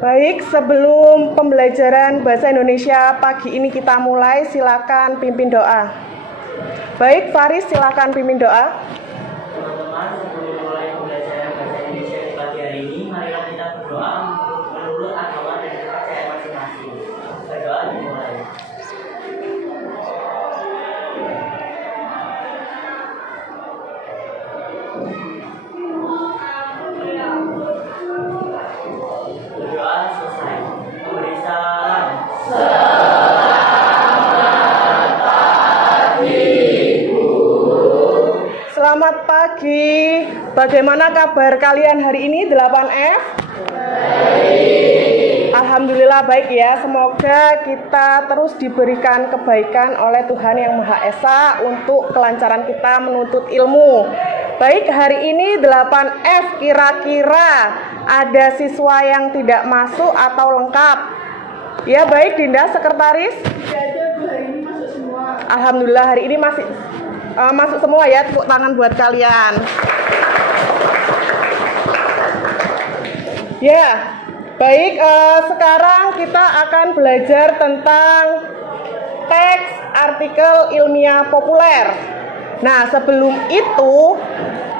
Baik, sebelum pembelajaran Bahasa Indonesia pagi ini kita mulai, silakan pimpin doa. Baik, Faris, silakan pimpin doa. Teman-teman, sebelum mulai pembelajaran Bahasa Indonesia di pagi hari ini, marilah kita berdoa menurut agama dan kepercayaan masing-masing. Berdoa dimulai. Berdoa selesai. Memberi salam. Selamat pagi. Bagaimana kabar kalian hari ini 8F? Baik. Alhamdulillah baik ya. Semoga kita terus diberikan kebaikan oleh Tuhan Yang Maha Esa untuk kelancaran kita menuntut ilmu. Baik, hari ini 8F kira-kira ada siswa yang tidak masuk atau lengkap? Ya baik, Dinda, sekretaris. Tidak ada, Bu, hari ini masuk semua. Alhamdulillah hari ini masih masuk semua ya. Tepuk tangan buat kalian. Ya, baik, sekarang kita akan belajar tentang teks artikel ilmiah populer. Nah, sebelum itu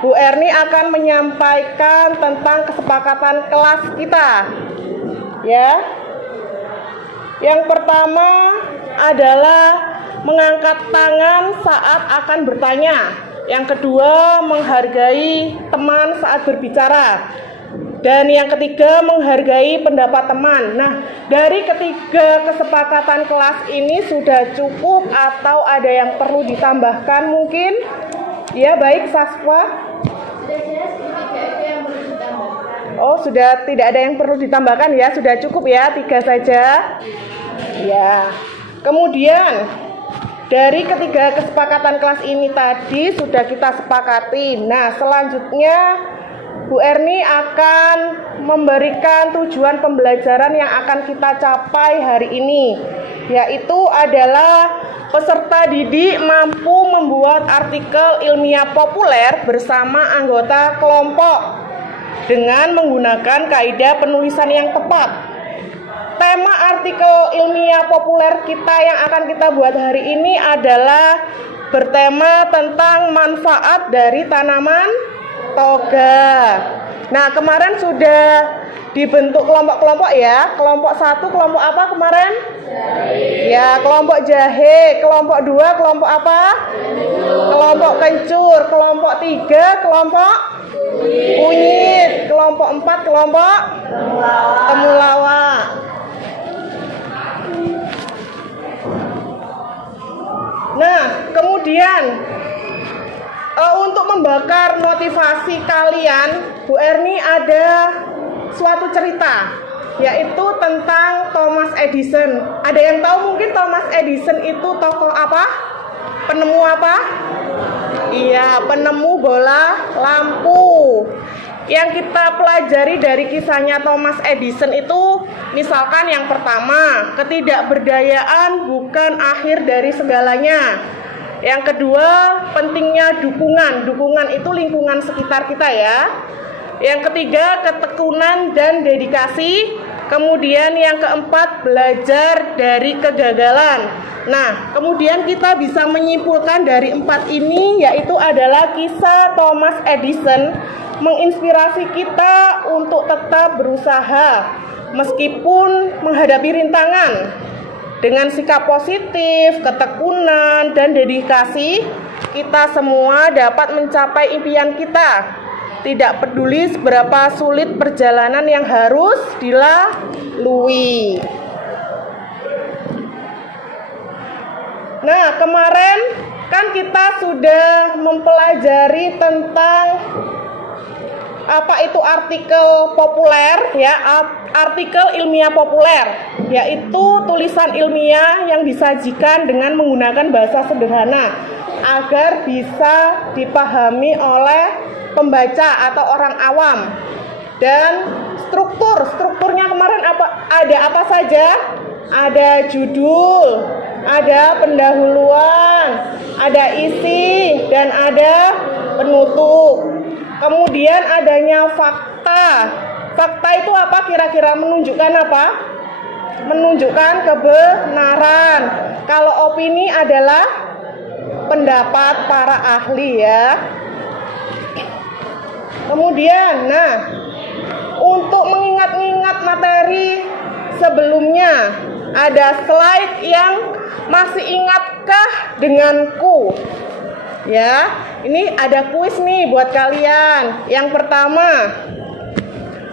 Bu Erni akan menyampaikan tentang kesepakatan kelas kita. Ya. Yang pertama adalah mengangkat tangan saat akan bertanya. Yang kedua, menghargai teman saat berbicara. Dan yang ketiga, menghargai pendapat teman. Nah, dari ketiga kesepakatan kelas ini sudah cukup atau ada yang perlu ditambahkan mungkin? Ya, baik, Saswa. Oh, sudah tidak ada yang perlu ditambahkan ya, sudah cukup ya, 3 saja. Ya. Kemudian dari ketiga kesepakatan kelas ini tadi sudah kita sepakati. Nah, selanjutnya Bu Erni akan memberikan tujuan pembelajaran yang akan kita capai hari ini, yaitu adalah peserta didik mampu membuat artikel ilmiah populer bersama anggota kelompok dengan menggunakan kaidah penulisan yang tepat. Tema artikel ilmiah populer kita yang akan kita buat hari ini adalah bertema tentang manfaat dari tanaman toga. Nah, kemarin sudah dibentuk kelompok-kelompok ya. Kelompok 1 kelompok apa kemarin? Jahe. Ya, kelompok jahe. Kelompok 2 kelompok apa? Kelompok kencur. Kelompok 3 kelompok kunyit. Kelompok 4 kelompok temulawak. Nah, kemudian untuk membakar motivasi kalian, Bu Erni ada suatu cerita, yaitu tentang Thomas Edison. Ada yang tahu mungkin Thomas Edison itu tokoh apa? Penemu apa? Iya, penemu bola lampu. Yang kita pelajari dari kisahnya Thomas Edison itu, misalkan yang pertama, ketidakberdayaan bukan akhir dari segalanya. Yang kedua, pentingnya dukungan. Dukungan itu lingkungan sekitar kita ya. Yang ketiga, ketekunan dan dedikasi. Kemudian yang keempat, belajar dari kegagalan. Nah, kemudian kita bisa menyimpulkan dari 4 ini, yaitu adalah kisah Thomas Edison menginspirasi kita untuk tetap berusaha meskipun menghadapi rintangan. Dengan sikap positif, ketekunan, dan dedikasi, kita semua dapat mencapai impian kita. Tidak peduli seberapa sulit perjalanan yang harus dilalui. Nah, kemarin kan kita sudah mempelajari tentang apa itu artikel populer ya, artikel ilmiah populer, yaitu tulisan ilmiah yang disajikan dengan menggunakan bahasa sederhana agar bisa dipahami oleh pembaca atau orang awam. Dan strukturnya kemarin ada apa saja? Ada judul, ada pendahuluan, ada isi, dan ada penutup. Kemudian adanya fakta, Fakta itu apa kira-kira? Menunjukkan apa? Menunjukkan kebenaran. Kalau opini adalah pendapat para ahli ya. Kemudian, nah, untuk mengingat-ingat materi sebelumnya, ada slide yang masih ingatkah denganku? Ya, ini ada kuis nih buat kalian. Yang pertama,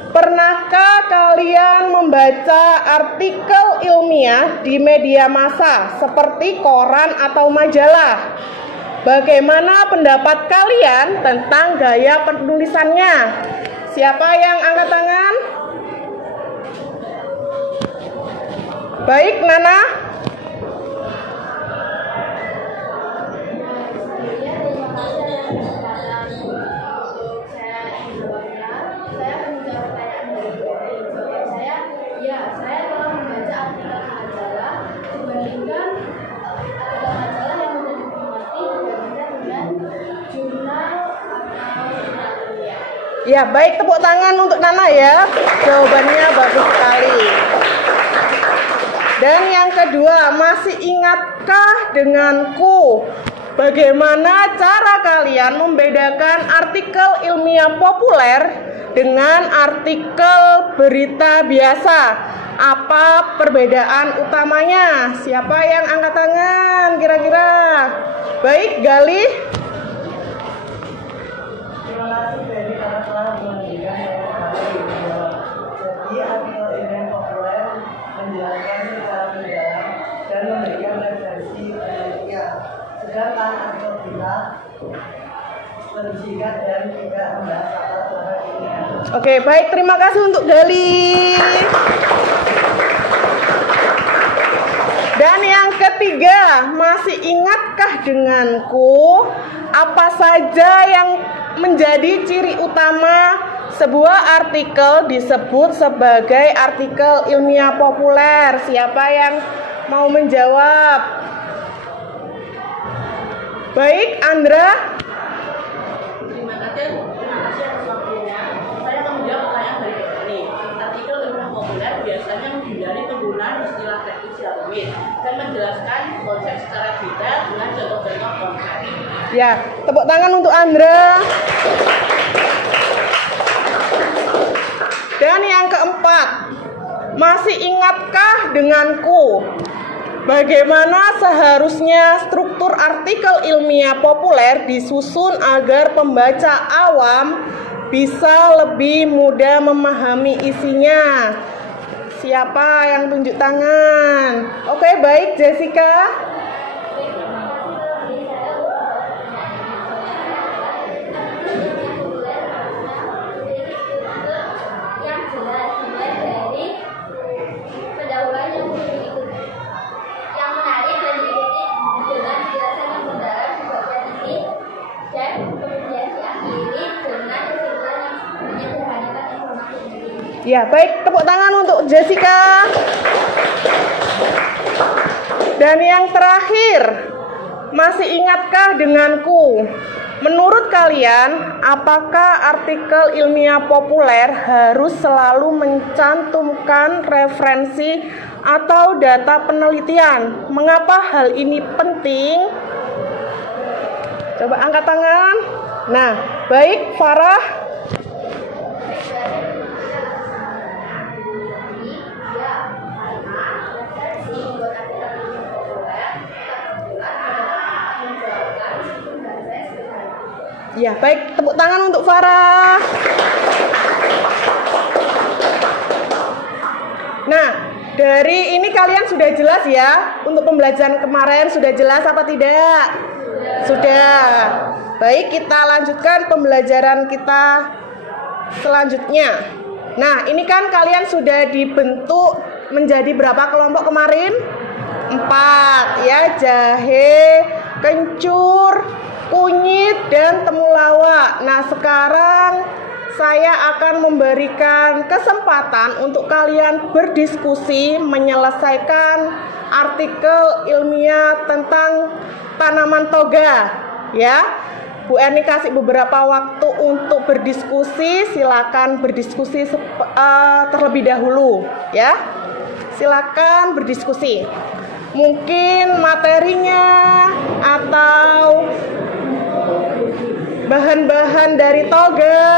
pernahkah kalian membaca artikel ilmiah di media massa seperti koran atau majalah? Bagaimana pendapat kalian tentang gaya penulisannya? Siapa yang angkat tangan? Baik, Nana. Ya, baik, tepuk tangan untuk Nana ya. Jawabannya bagus sekali. Dan yang kedua, masih ingatkah denganku bagaimana cara kalian membedakan artikel ilmiah populer dengan artikel berita biasa? Apa perbedaan utamanya? Siapa yang angkat tangan kira-kira? Baik, Galih. Terima kasih Ferry karena telah memberikan jadi artikel ilmiah populer menjelaskan secara mendalam dan memberikan referensi penelitian. Sedangkan artikel berita lebih singkat dan tidak membahas kata ilmiah. Oke, baik, terima kasih untuk Gali. Dan yang ketiga, masih ingatkah denganku apa saja yang menjadi ciri utama sebuah artikel disebut sebagai artikel ilmiah populer? Siapa yang mau menjawab? Baik, Andra. Terima kasih atas waktunya. Saya akan menjawab pertanyaan dari ini. Artikel ilmiah populer biasanya menghindari penggunaan istilah teknis yang rumit dan menjelaskan konsep secara detail dengan contoh-contoh konkret. Ya, tepuk tangan untuk Andra. Dan yang keempat, masih ingatkah denganku bagaimana seharusnya struktur artikel ilmiah populer disusun agar pembaca awam bisa lebih mudah memahami isinya? Siapa yang tunjuk tangan? Oke, baik, Jessica. Ya, baik, tepuk tangan untuk Jessica. Dan yang terakhir, masih ingatkah denganku? Menurut kalian, apakah artikel ilmiah populer harus selalu mencantumkan referensi atau data penelitian? Mengapa hal ini penting? Coba angkat tangan. Nah, baik, Farah. Ya, baik, tepuk tangan untuk Farah. Nah, dari ini kalian sudah jelas ya? Untuk pembelajaran kemarin sudah jelas apa tidak? Sudah. Baik, kita lanjutkan pembelajaran kita selanjutnya. Nah, ini kan kalian sudah dibentuk menjadi berapa kelompok kemarin? 4 ya, jahe, kencur, kunyit, dan temulawak. Nah, sekarang saya akan memberikan kesempatan untuk kalian berdiskusi menyelesaikan artikel ilmiah tentang tanaman toga. Ya, Bu Erni kasih beberapa waktu waktu untuk berdiskusi, silakan berdiskusi terlebih dahulu ya. Silakan berdiskusi. Mungkin materinya atau bahan-bahan dari toga.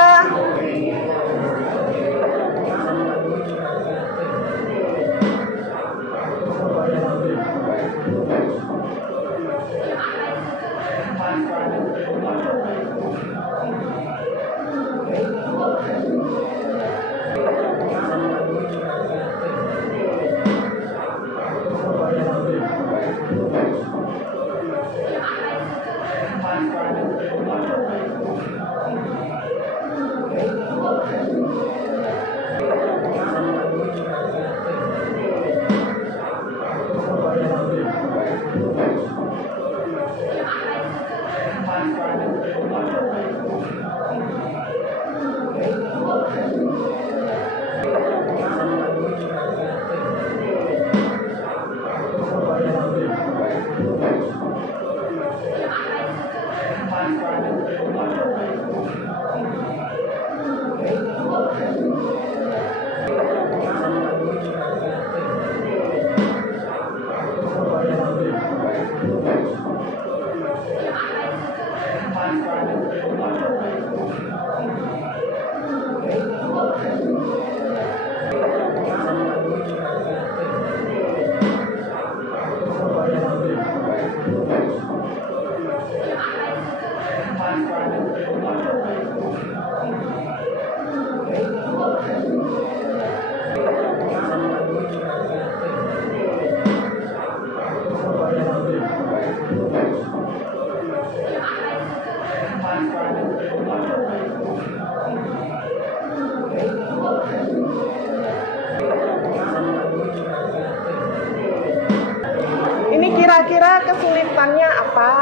Ini kira-kira kesulitannya apa?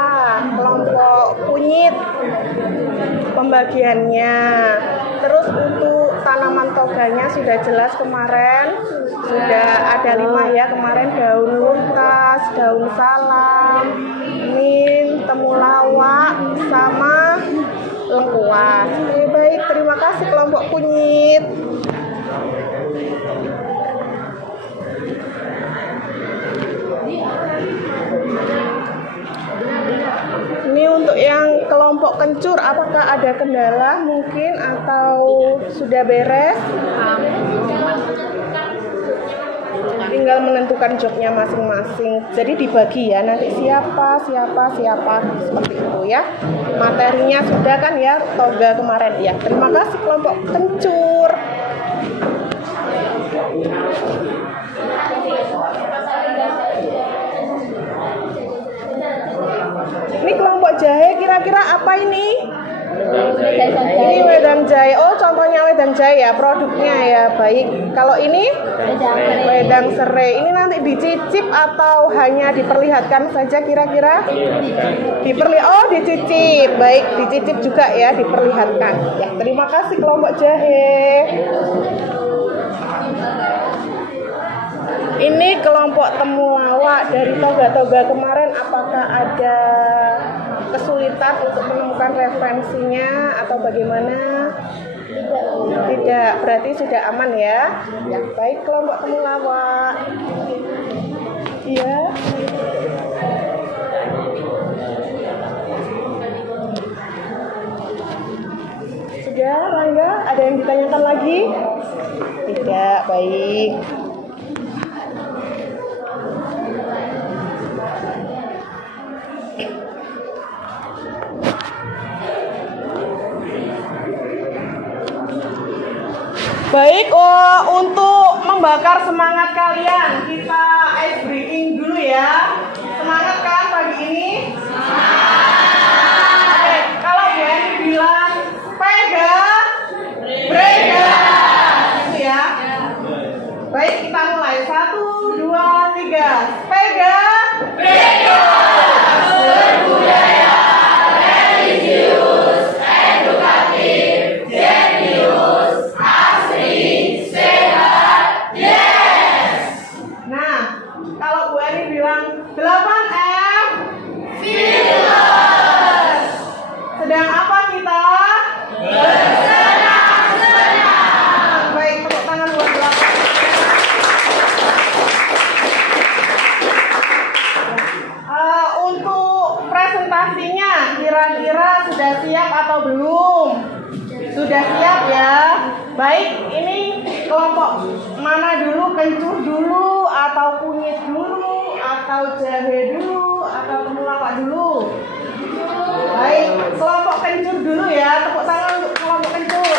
Kelompok kunyit pembagiannya. Terus untuk tanaman toganya sudah jelas kemarin, sudah ada 5 ya kemarin, daun luntas, daun salam, mint, temulawak, sama lengkuas. Oke, baik, terima kasih kelompok kunyit. Ini untuk yang kelompok kencur, apakah ada kendala mungkin atau sudah beres? Tinggal menentukan jobnya masing-masing. Jadi dibagi ya, nanti siapa seperti itu ya. Materinya sudah kan ya, toga kemarin ya. Terima kasih kelompok kencur. Ini kelompok jahe kira-kira apa ini? Ini wedang jahe. Oh, contohnya wedang jahe ya, produknya ya. Baik. Kalau ini wedang serai. Ini nanti dicicip atau hanya diperlihatkan saja kira-kira? Oh, dicicip. Baik, dicicip juga ya, diperlihatkan. Ya, terima kasih kelompok jahe. Ini kelompok temulawak dari toga-toga kemarin, apakah ada kesulitan untuk menemukan referensinya atau bagaimana? Tidak, berarti sudah aman ya. Ya, baik kelompok temulawak. Iya. Sudah, Rangga, ada yang ditanyakan lagi? Tidak, baik. Baik, untuk membakar semangat kalian, kita ice breaking dulu ya. Semangat kan pagi ini? Oke, kalau Bu Eni bilang pega, brega, gitu ya. Baik, kita mulai. 1, 2, 3. Pega, brega, berbudaya, religius, edukatif, jenius, sehat, yes. Nah, kalau Bu Eni bilang 8F, fabulous. Sedang apa kita? kelompok mana dulu? Kencur dulu, atau kunyit dulu, atau jahe dulu, atau temulawak dulu? Baik, kelompok kencur dulu ya. Tepuk tangan untuk kelompok kencur.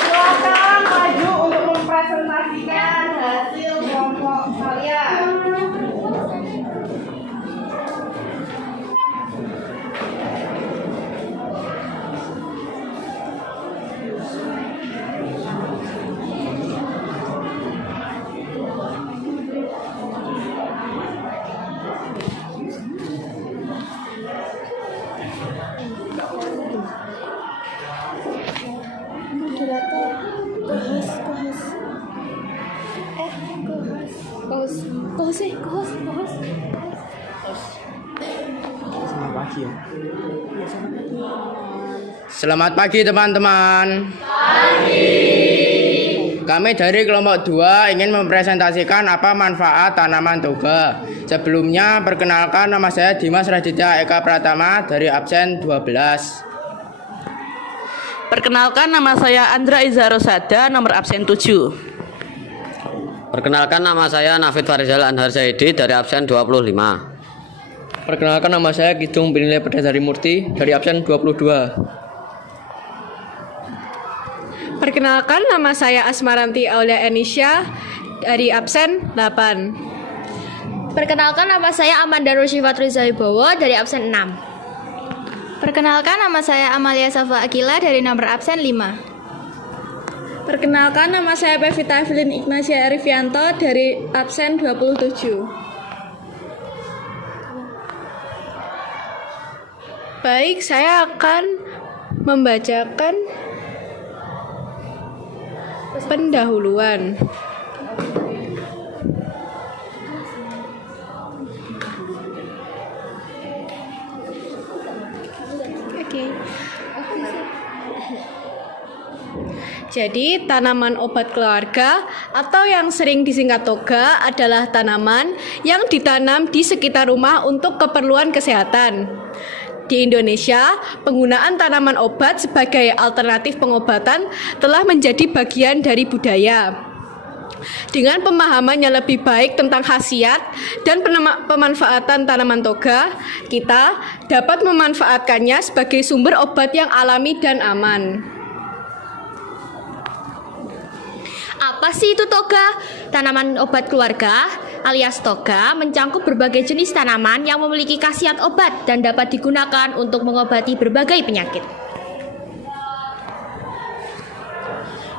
Silakan maju untuk mempresentasikan hasil kelompok kalian. Selamat pagi teman-teman. Kami dari kelompok 2 ingin mempresentasikan apa manfaat tanaman toga. Sebelumnya perkenalkan, nama saya Dimas Raditya Eka Pratama dari absen 12. Perkenalkan, nama saya Andra Iza Rosada, nomor absen 7. Perkenalkan, nama saya Nafid Farizal Anhar Zaidi dari absen 25. Perkenalkan, nama saya Kidung Binilai Perdasari Murti dari absen 22. Perkenalkan, nama saya Asmaranti Aulia Enisha dari absen 8. Perkenalkan, nama saya Amanda Rusyifa Trizaibowo dari absen 6. Perkenalkan, nama saya Amalia Safa Akila dari nomor absen 5. Perkenalkan, nama saya Pevita Evelyn Ignacia Arifianto dari absen 27. Baik, saya akan membacakan pendahuluan. Jadi, tanaman obat keluarga atau yang sering disingkat toga adalah tanaman yang ditanam di sekitar rumah untuk keperluan kesehatan. Di Indonesia, penggunaan tanaman obat sebagai alternatif pengobatan telah menjadi bagian dari budaya. Dengan pemahaman yang lebih baik tentang khasiat dan pemanfaatan tanaman toga, kita dapat memanfaatkannya sebagai sumber obat yang alami dan aman. Apa sih itu toga? Tanaman obat keluarga alias toga mencangkup berbagai jenis tanaman yang memiliki khasiat obat dan dapat digunakan untuk mengobati berbagai penyakit.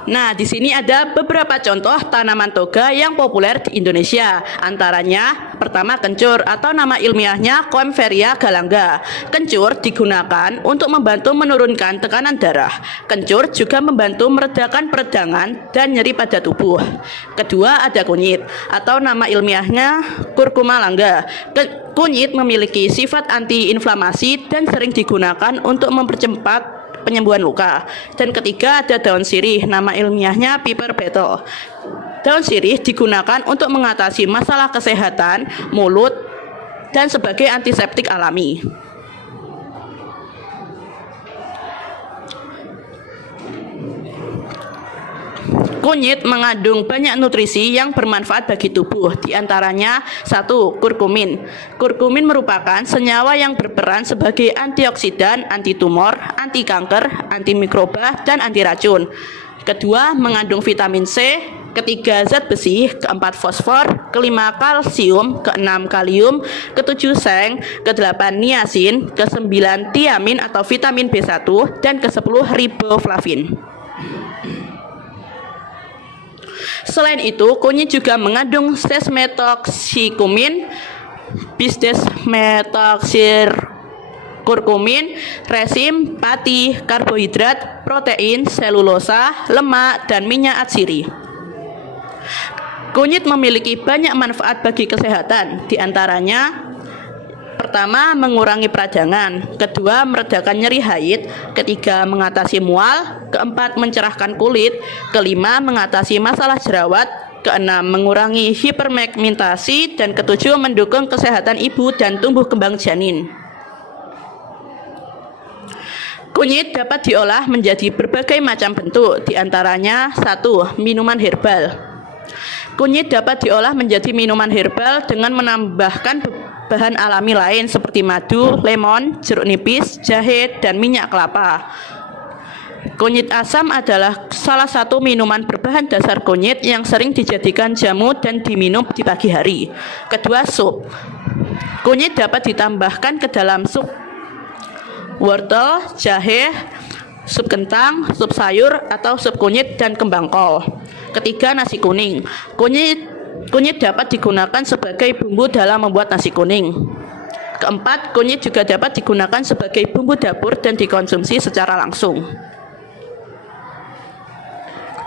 Nah, di sini ada beberapa contoh tanaman toga yang populer di Indonesia. Antaranya, pertama kencur atau nama ilmiahnya Coimpharia galanga. Kencur digunakan untuk membantu menurunkan tekanan darah. Kencur juga membantu meredakan peradangan dan nyeri pada tubuh. Kedua, ada kunyit atau nama ilmiahnya Curcuma langka. Kunyit memiliki sifat anti-inflamasi dan sering digunakan untuk mempercepat penyembuhan luka. Dan ketiga, ada daun sirih, nama ilmiahnya Piper beetle. Daun sirih digunakan untuk mengatasi masalah kesehatan mulut dan sebagai antiseptik alami. Kunyit mengandung banyak nutrisi yang bermanfaat bagi tubuh. Di antaranya, 1. Kurkumin. Kurkumin merupakan senyawa yang berperan sebagai antioksidan, anti tumor, anti kanker, anti mikroba, dan anti racun. Kedua, mengandung vitamin C. Ketiga, zat besi. Keempat, fosfor. Kelima, kalsium. Keenam, kalium. Ketujuh, seng. Kedelapan, niasin. Kesembilan, tiamin atau vitamin B1. Dan kesepuluh, riboflavin. Selain itu, kunyit juga mengandung sesmetoxycumin, bisdesmetoxykurkumin, resin, pati, karbohidrat, protein, selulosa, lemak, dan minyak atsiri. Kunyit memiliki banyak manfaat bagi kesehatan, di antaranya pertama, mengurangi peradangan. Kedua, meredakan nyeri haid. Ketiga, mengatasi mual. Keempat, mencerahkan kulit. Kelima, mengatasi masalah jerawat. Keenam, mengurangi hiperpigmentasi. Dan ketujuh, mendukung kesehatan ibu dan tumbuh kembang janin. Kunyit dapat diolah menjadi berbagai macam bentuk, diantaranya 1. Minuman herbal. Kunyit dapat diolah menjadi minuman herbal dengan menambahkan bahan alami lain seperti madu, lemon, jeruk nipis, jahe, dan minyak kelapa. Kunyit asam adalah salah satu minuman berbahan dasar kunyit yang sering dijadikan jamu dan diminum di pagi hari. Kedua, sup. Kunyit dapat ditambahkan ke dalam sup wortel, jahe, sup kentang, sup sayur, atau sup kunyit dan kembang kol. Ketiga, nasi kuning. Kunyit dapat digunakan sebagai bumbu dalam membuat nasi kuning. Keempat, kunyit juga dapat digunakan sebagai bumbu dapur dan dikonsumsi secara langsung.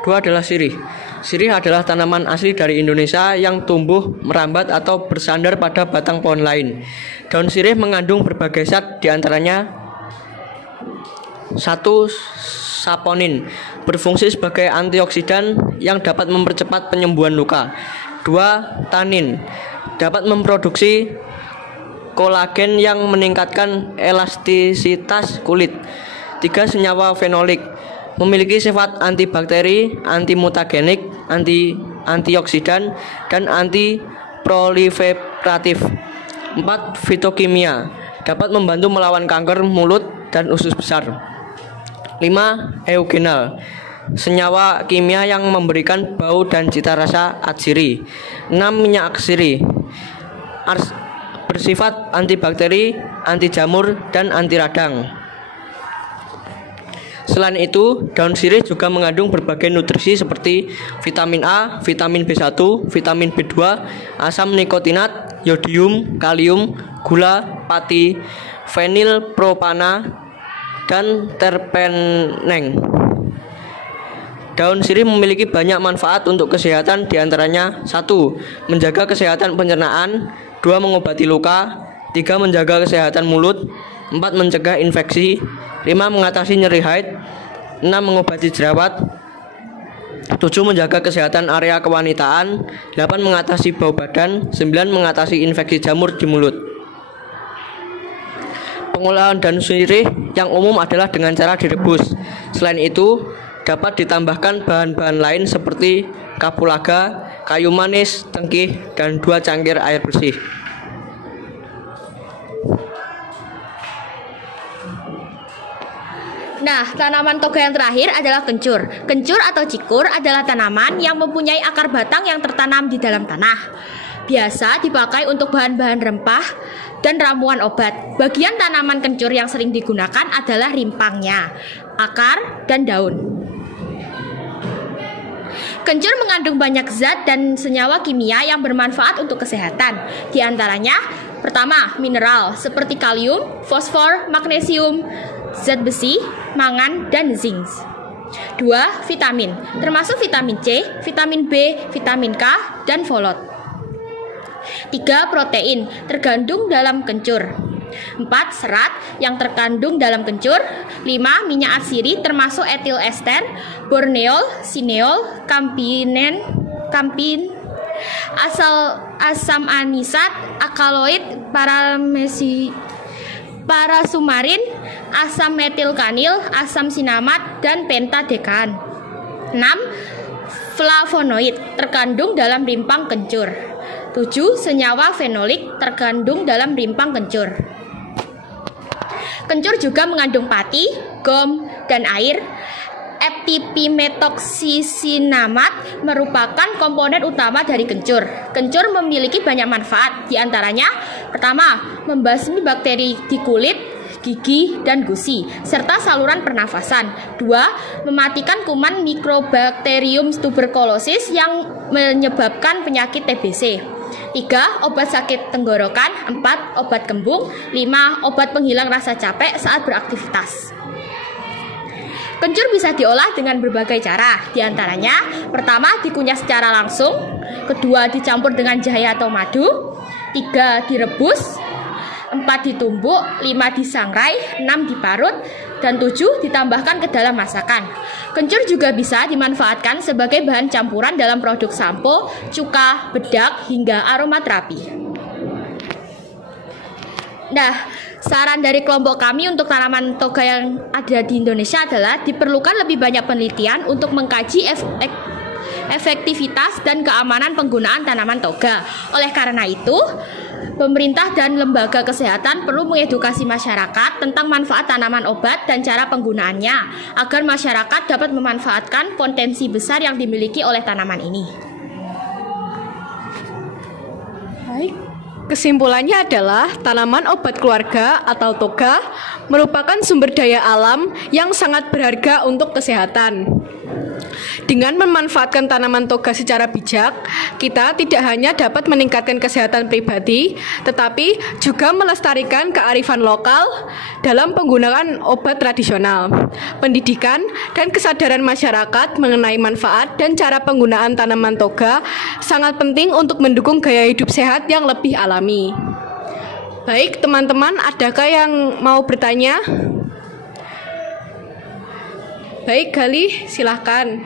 Kedua adalah sirih. Sirih adalah tanaman asli dari Indonesia yang tumbuh merambat atau bersandar pada batang pohon lain. Daun sirih mengandung berbagai zat, diantaranya 1. Saponin, berfungsi sebagai antioksidan yang dapat mempercepat penyembuhan luka. 2. Tanin, dapat memproduksi kolagen yang meningkatkan elastisitas kulit. 3. Senyawa fenolik, memiliki sifat antibakteri, antimutagenik, antioksidan, dan antiproliferatif. 4. Fitokimia, dapat membantu melawan kanker mulut dan usus besar. 5. Eugenal, senyawa kimia yang memberikan bau dan cita rasa atsiri. 6. Minyak sirih, bersifat antibakteri, anti jamur, dan anti radang. Selain itu, daun sirih juga mengandung berbagai nutrisi seperti vitamin A, vitamin B1, vitamin B2, asam nikotinat, yodium, kalium, gula, pati, fenilpropana, dan terpeneng. Daun sirih memiliki banyak manfaat untuk kesehatan, diantaranya 1. Menjaga kesehatan pencernaan, 2. Mengobati luka, 3. Menjaga kesehatan mulut, 4. Mencegah infeksi, 5. Mengatasi nyeri haid, 6. Mengobati jerawat, 7. Menjaga kesehatan area kewanitaan, 8. Mengatasi bau badan, 9. Mengatasi infeksi jamur di mulut. Pengolahan daun sirih yang umum adalah dengan cara direbus. Selain itu, dapat ditambahkan bahan-bahan lain seperti kapulaga, kayu manis, tengkih, dan 2 cangkir air bersih. Nah, tanaman toga yang terakhir adalah kencur. Kencur atau cikur adalah tanaman yang mempunyai akar batang yang tertanam di dalam tanah. Biasa dipakai untuk bahan-bahan rempah dan ramuan obat. Bagian tanaman kencur yang sering digunakan adalah rimpangnya, akar, dan daun. Kencur mengandung banyak zat dan senyawa kimia yang bermanfaat untuk kesehatan. Di antaranya, pertama, mineral seperti kalium, fosfor, magnesium, zat besi, mangan, dan zinc. 2. Vitamin, termasuk vitamin C, vitamin B, vitamin K, dan folat. 3. Protein, terkandung dalam kencur. 4. Serat yang terkandung dalam kencur. 5. Minyak atsiri termasuk etil ester, borneol, sineol, kampin, asam anisat, akaloid, parasumarin, asam metilkanil, asam sinamat, dan pentadekan. 6. Flavonoid terkandung dalam rimpang kencur. 7. Senyawa fenolik terkandung dalam rimpang kencur. Kencur juga mengandung pati, gom, dan air. Epipimetoxisinamat merupakan komponen utama dari kencur. Kencur memiliki banyak manfaat, diantaranya pertama, membasmi bakteri di kulit, gigi, dan gusi, serta saluran pernafasan. 2. Mematikan kuman Mycobacterium tuberculosis yang menyebabkan penyakit TBC. 3. Obat sakit tenggorokan. 4. Obat kembung. 5. Obat penghilang rasa capek saat beraktivitas. Kencur bisa diolah dengan berbagai cara. Di antaranya, pertama, dikunyah secara langsung. Kedua, dicampur dengan jahe atau madu. 3. Direbus. 4. Ditumbuk. 5. Disangrai. 6. Diparut. Dan 7. Ditambahkan ke dalam masakan. Kencur juga bisa dimanfaatkan sebagai bahan campuran dalam produk sampo, cuka, bedak, hingga aromaterapi. Nah, Saran dari kelompok kami untuk tanaman toga yang ada di Indonesia adalah diperlukan lebih banyak penelitian untuk mengkaji efektivitas dan keamanan penggunaan tanaman toga. Oleh karena itu, pemerintah dan lembaga kesehatan perlu mengedukasi masyarakat tentang manfaat tanaman obat dan cara penggunaannya, agar masyarakat dapat memanfaatkan potensi besar yang dimiliki oleh tanaman ini. Baik, kesimpulannya adalah tanaman obat keluarga atau toga merupakan sumber daya alam yang sangat berharga untuk kesehatan. Dengan memanfaatkan tanaman toga secara bijak, kita tidak hanya dapat meningkatkan kesehatan pribadi, tetapi juga melestarikan kearifan lokal dalam penggunaan obat tradisional. Pendidikan dan kesadaran masyarakat mengenai manfaat dan cara penggunaan tanaman toga sangat penting untuk mendukung gaya hidup sehat yang lebih alami. Baik, teman-teman, adakah yang mau bertanya? Baik, Gali, silahkan.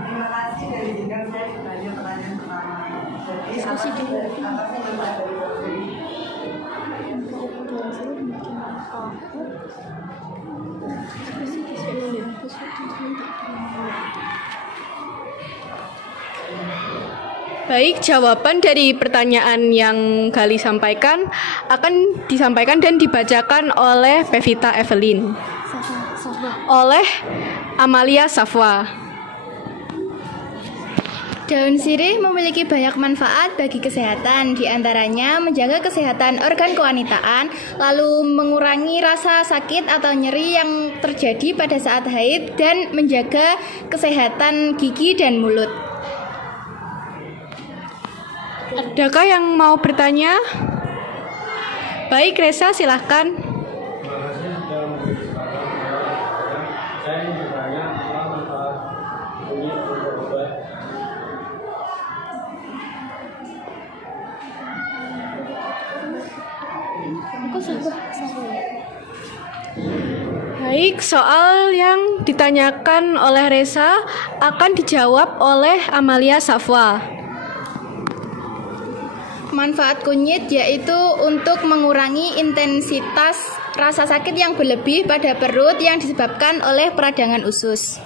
Terima kasih dari Jika. Saya bertanya pertanyaan pertama. Jadi apa sih manfaat dari kopi? Baik, jawaban dari pertanyaan yang Gali sampaikan akan disampaikan dan dibacakan oleh Pevita Evelyn. Oleh Amalia Safwa. Daun sirih memiliki banyak manfaat bagi kesehatan, diantaranya menjaga kesehatan organ kewanitaan, lalu mengurangi rasa sakit atau nyeri yang terjadi pada saat haid, dan menjaga kesehatan gigi dan mulut. Adakah yang mau bertanya? Baik, Reza, silahkan. Saya ingin bertanya apa manfaat kunyit untuk obat? Baik, soal yang ditanyakan oleh Reza akan dijawab oleh Amalia Safwa. Manfaat kunyit yaitu untuk mengurangi intensitas rasa sakit yang berlebih pada perut yang disebabkan oleh peradangan usus.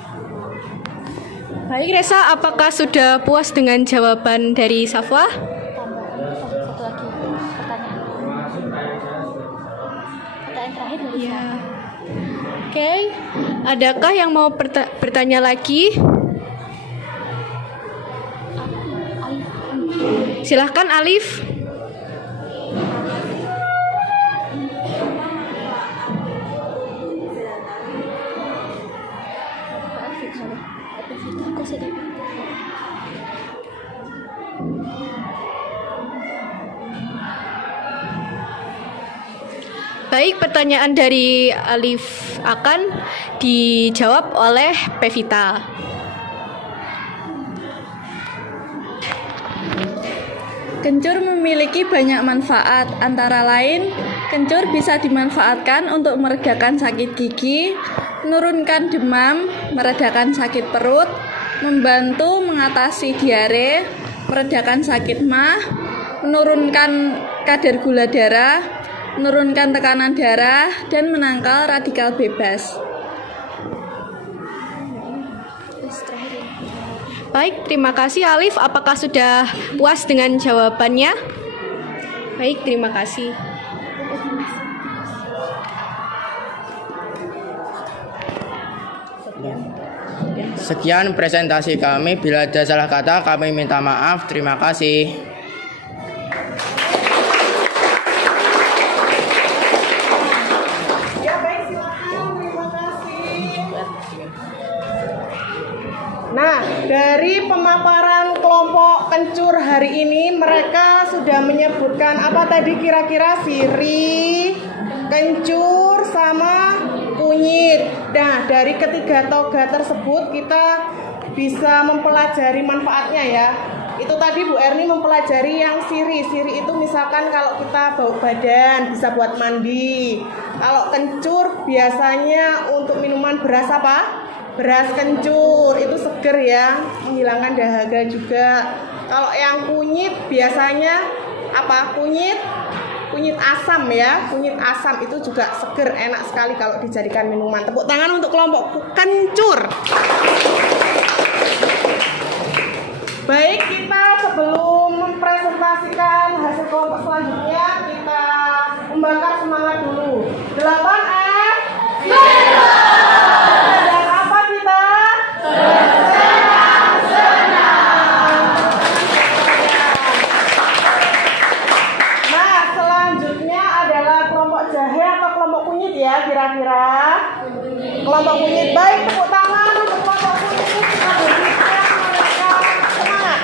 Baik, Reza, apakah sudah puas dengan jawaban dari Safwa? Satu lagi pertanyaan terakhir dari Ya. Oke, adakah yang mau bertanya lagi? Silahkan, Alif. Baik, pertanyaan dari Alif akan dijawab oleh Pevita. Kencur memiliki banyak manfaat, antara lain kencur bisa dimanfaatkan untuk meredakan sakit gigi, menurunkan demam, meredakan sakit perut, membantu mengatasi diare, meredakan sakit mah, menurunkan kadar gula darah, menurunkan tekanan darah, dan menangkal radikal bebas. Baik, terima kasih Alif. Apakah sudah puas dengan jawabannya? Baik, terima kasih. Sekian presentasi kami. Bila ada salah kata, kami minta maaf. Terima kasih. Nah, dari pemaparan kelompok kencur hari ini, mereka sudah menyebutkan apa tadi kira-kira? Sirih, kencur, sama kunyit. Nah, dari ketiga toga tersebut kita bisa mempelajari manfaatnya ya. Itu tadi Bu Erni mempelajari yang sirih. Sirih itu misalkan kalau kita bau badan bisa buat mandi. Kalau kencur biasanya untuk minuman beras apa? Beras kencur, itu seger ya, menghilangkan dahaga juga. Kalau yang kunyit biasanya apa? Kunyit kunyit asam ya. Kunyit asam itu juga seger, enak sekali kalau dijadikan minuman. Tepuk tangan untuk kelompok kencur. Baik, kita sebelum mempresentasikan hasil kelompok selanjutnya, kita membakar semangat dulu. 8F. Dan apa kita? Nah, selanjutnya adalah kelompok jahe atau kelompok kunyit ya, kira-kira. Kelompok kunyit. Baik, tepuk tangan untuk kelompok kunyit. Kita berikan mereka semangat.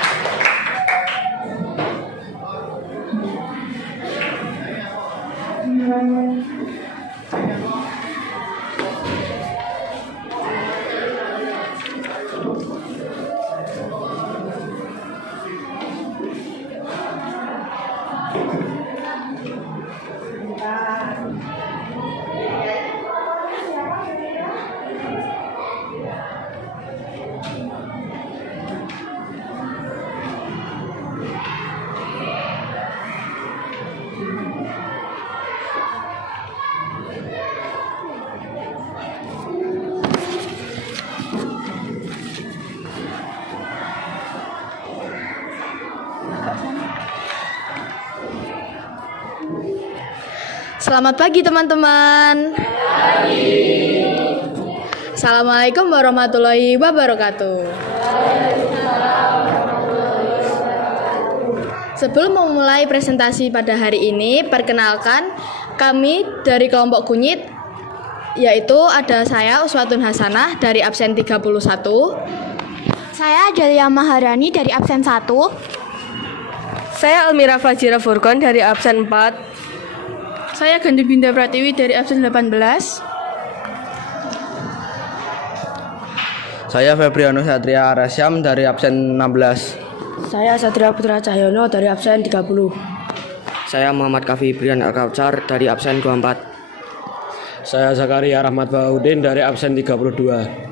Selamat pagi teman-teman. Assalamualaikum warahmatullahi wabarakatuh. Sebelum memulai presentasi pada hari ini, perkenalkan kami dari kelompok kunyit, yaitu ada saya Uswatun Hasanah dari absen 31. Saya Delia Maharani dari absen 1. Saya Elmira Fajira Furkon dari absen 4. Saya Gandhi Binda Pratiwi dari absen 18. Saya Febriano Satria Arasyam dari absen 16. Saya Satria Putra Cahyono dari absen 30. Saya Muhammad Kafi Brian Al-Kautsar dari absen 24. Saya Zakaria Rahmat Baudin dari absen 32.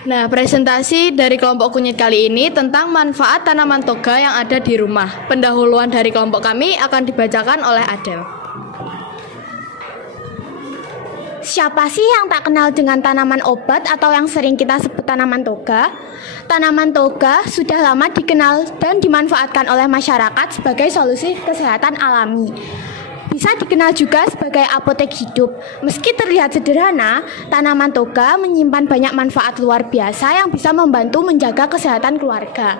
Nah, presentasi dari kelompok kunyit kali ini tentang manfaat tanaman toga yang ada di rumah. Pendahuluan dari kelompok kami akan dibacakan oleh Adel. Siapa sih yang tak kenal dengan tanaman obat atau yang sering kita sebut tanaman toga? Tanaman toga sudah lama dikenal dan dimanfaatkan oleh masyarakat sebagai solusi kesehatan alami. Bisa dikenal juga sebagai apotek hidup. Meski terlihat sederhana, tanaman toga menyimpan banyak manfaat luar biasa yang bisa membantu menjaga kesehatan keluarga.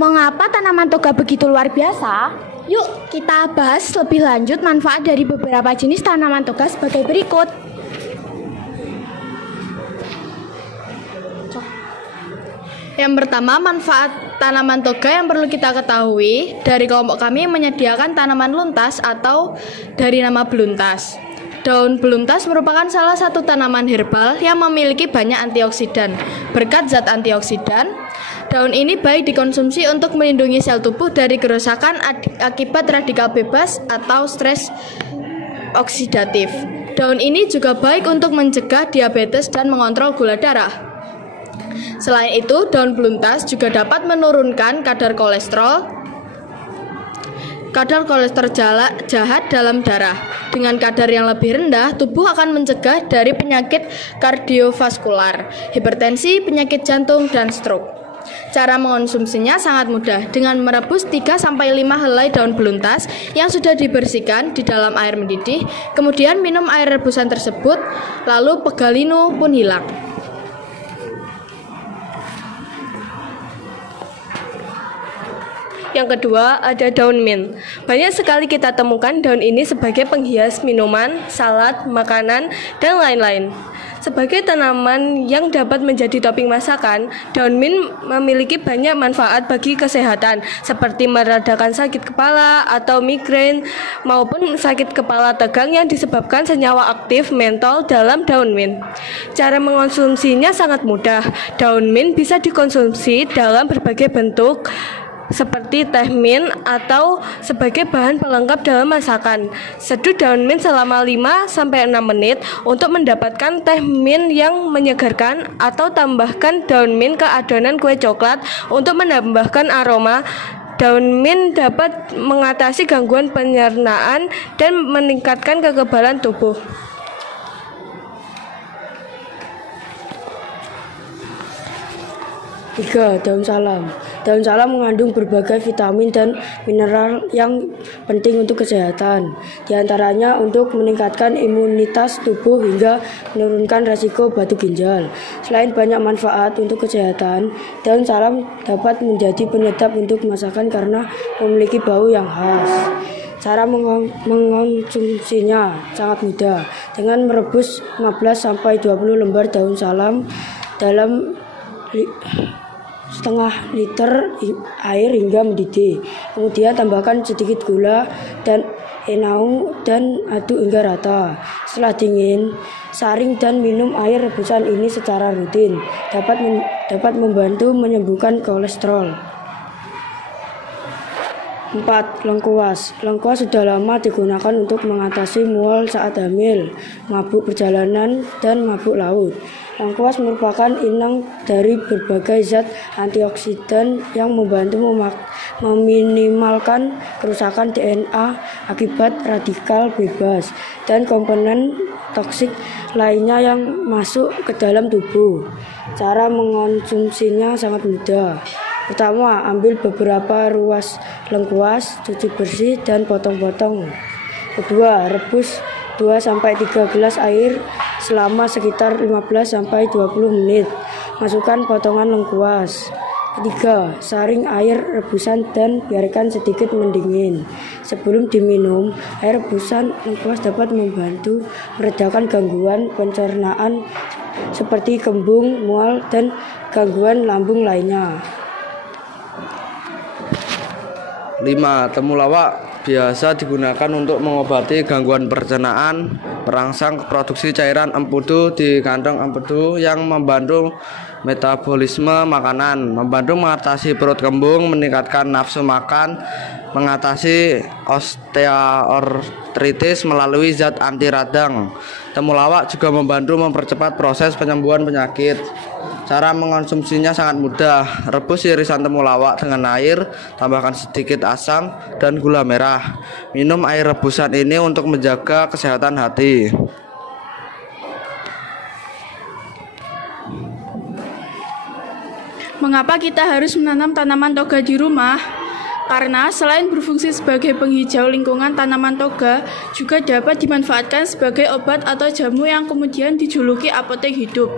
Mengapa tanaman toga begitu luar biasa? Yuk kita bahas lebih lanjut manfaat dari beberapa jenis tanaman toga sebagai berikut. Yang pertama, manfaat tanaman toga yang perlu kita ketahui. Dari kelompok kami menyediakan tanaman luntas atau dari nama beluntas. Daun beluntas merupakan salah satu tanaman herbal yang memiliki banyak antioksidan. Berkat zat antioksidan, daun ini baik dikonsumsi untuk melindungi sel tubuh dari kerusakan akibat radikal bebas atau stres oksidatif. Daun ini juga baik untuk mencegah diabetes dan mengontrol gula darah. Selain itu, daun beluntas juga dapat menurunkan kadar kolesterol jahat dalam darah. Dengan kadar yang lebih rendah, tubuh akan mencegah dari penyakit kardiovaskular, hipertensi, penyakit jantung, dan stroke. Cara mengonsumsinya sangat mudah, dengan merebus 3-5 helai daun beluntas yang sudah dibersihkan di dalam air mendidih, kemudian minum air rebusan tersebut, lalu pegalinu pun hilang. Yang kedua, ada daun mint. Banyak sekali kita temukan daun ini sebagai penghias minuman, salad, makanan, dan lain-lain. Sebagai tanaman yang dapat menjadi topping masakan, daun mint memiliki banyak manfaat bagi kesehatan, seperti meredakan sakit kepala atau migrain, maupun sakit kepala tegang yang disebabkan senyawa aktif mentol dalam daun mint. Cara mengonsumsinya sangat mudah. Daun mint bisa dikonsumsi dalam berbagai bentuk, seperti teh mint atau sebagai bahan pelengkap dalam masakan. Seduh daun mint selama 5-6 menit untuk mendapatkan teh mint yang menyegarkan, atau tambahkan daun mint ke adonan kue coklat untuk menambahkan aroma Daun mint dapat mengatasi gangguan pencernaan dan meningkatkan kekebalan tubuh. Tiga, daun salam. Daun salam mengandung berbagai vitamin dan mineral yang penting untuk kesehatan. Di antaranya untuk meningkatkan imunitas tubuh hingga menurunkan risiko batu ginjal. Selain banyak manfaat untuk kesehatan, daun salam dapat menjadi penyedap untuk masakan karena memiliki bau yang khas. Cara mengonsumsinya sangat mudah dengan merebus 15-20 lembar daun salam dalam setengah liter air hingga mendidih. Kemudian tambahkan sedikit gula dan enau dan aduk hingga rata. Setelah dingin, saring dan minum air rebusan ini secara rutin. Dapat membantu menyembuhkan kolesterol. 4. Lengkuas. Lengkuas sudah lama digunakan untuk mengatasi mual saat hamil, mabuk perjalanan, dan mabuk laut. Lengkuas merupakan inang dari berbagai zat antioksidan yang membantu meminimalkan kerusakan DNA akibat radikal bebas dan komponen toksik lainnya yang masuk ke dalam tubuh. Cara mengonsumsinya sangat mudah. Pertama, ambil beberapa ruas lengkuas, cuci bersih dan potong-potong. Kedua, rebus 2-3 gelas air selama sekitar 15-20 menit. Masukkan potongan lengkuas. Ketiga, saring air rebusan dan biarkan sedikit mendingin. Sebelum diminum, air rebusan lengkuas dapat membantu meredakan gangguan pencernaan seperti kembung, mual, dan gangguan lambung lainnya. 5. Temulawak biasa digunakan untuk mengobati gangguan pencernaan, merangsang produksi cairan empedu di kantong empedu yang membantu metabolisme makanan, membantu mengatasi perut kembung, meningkatkan nafsu makan, mengatasi osteoartritis melalui zat anti radang. Temulawak juga membantu mempercepat proses penyembuhan penyakit. Cara mengonsumsinya sangat mudah. Rebus irisan temulawak dengan air, tambahkan sedikit asam dan gula merah. Minum air rebusan ini untuk menjaga kesehatan hati. Mengapa kita harus menanam tanaman toga di rumah? Karena selain berfungsi sebagai penghijau lingkungan, tanaman toga juga dapat dimanfaatkan sebagai obat atau jamu yang kemudian dijuluki apotek hidup.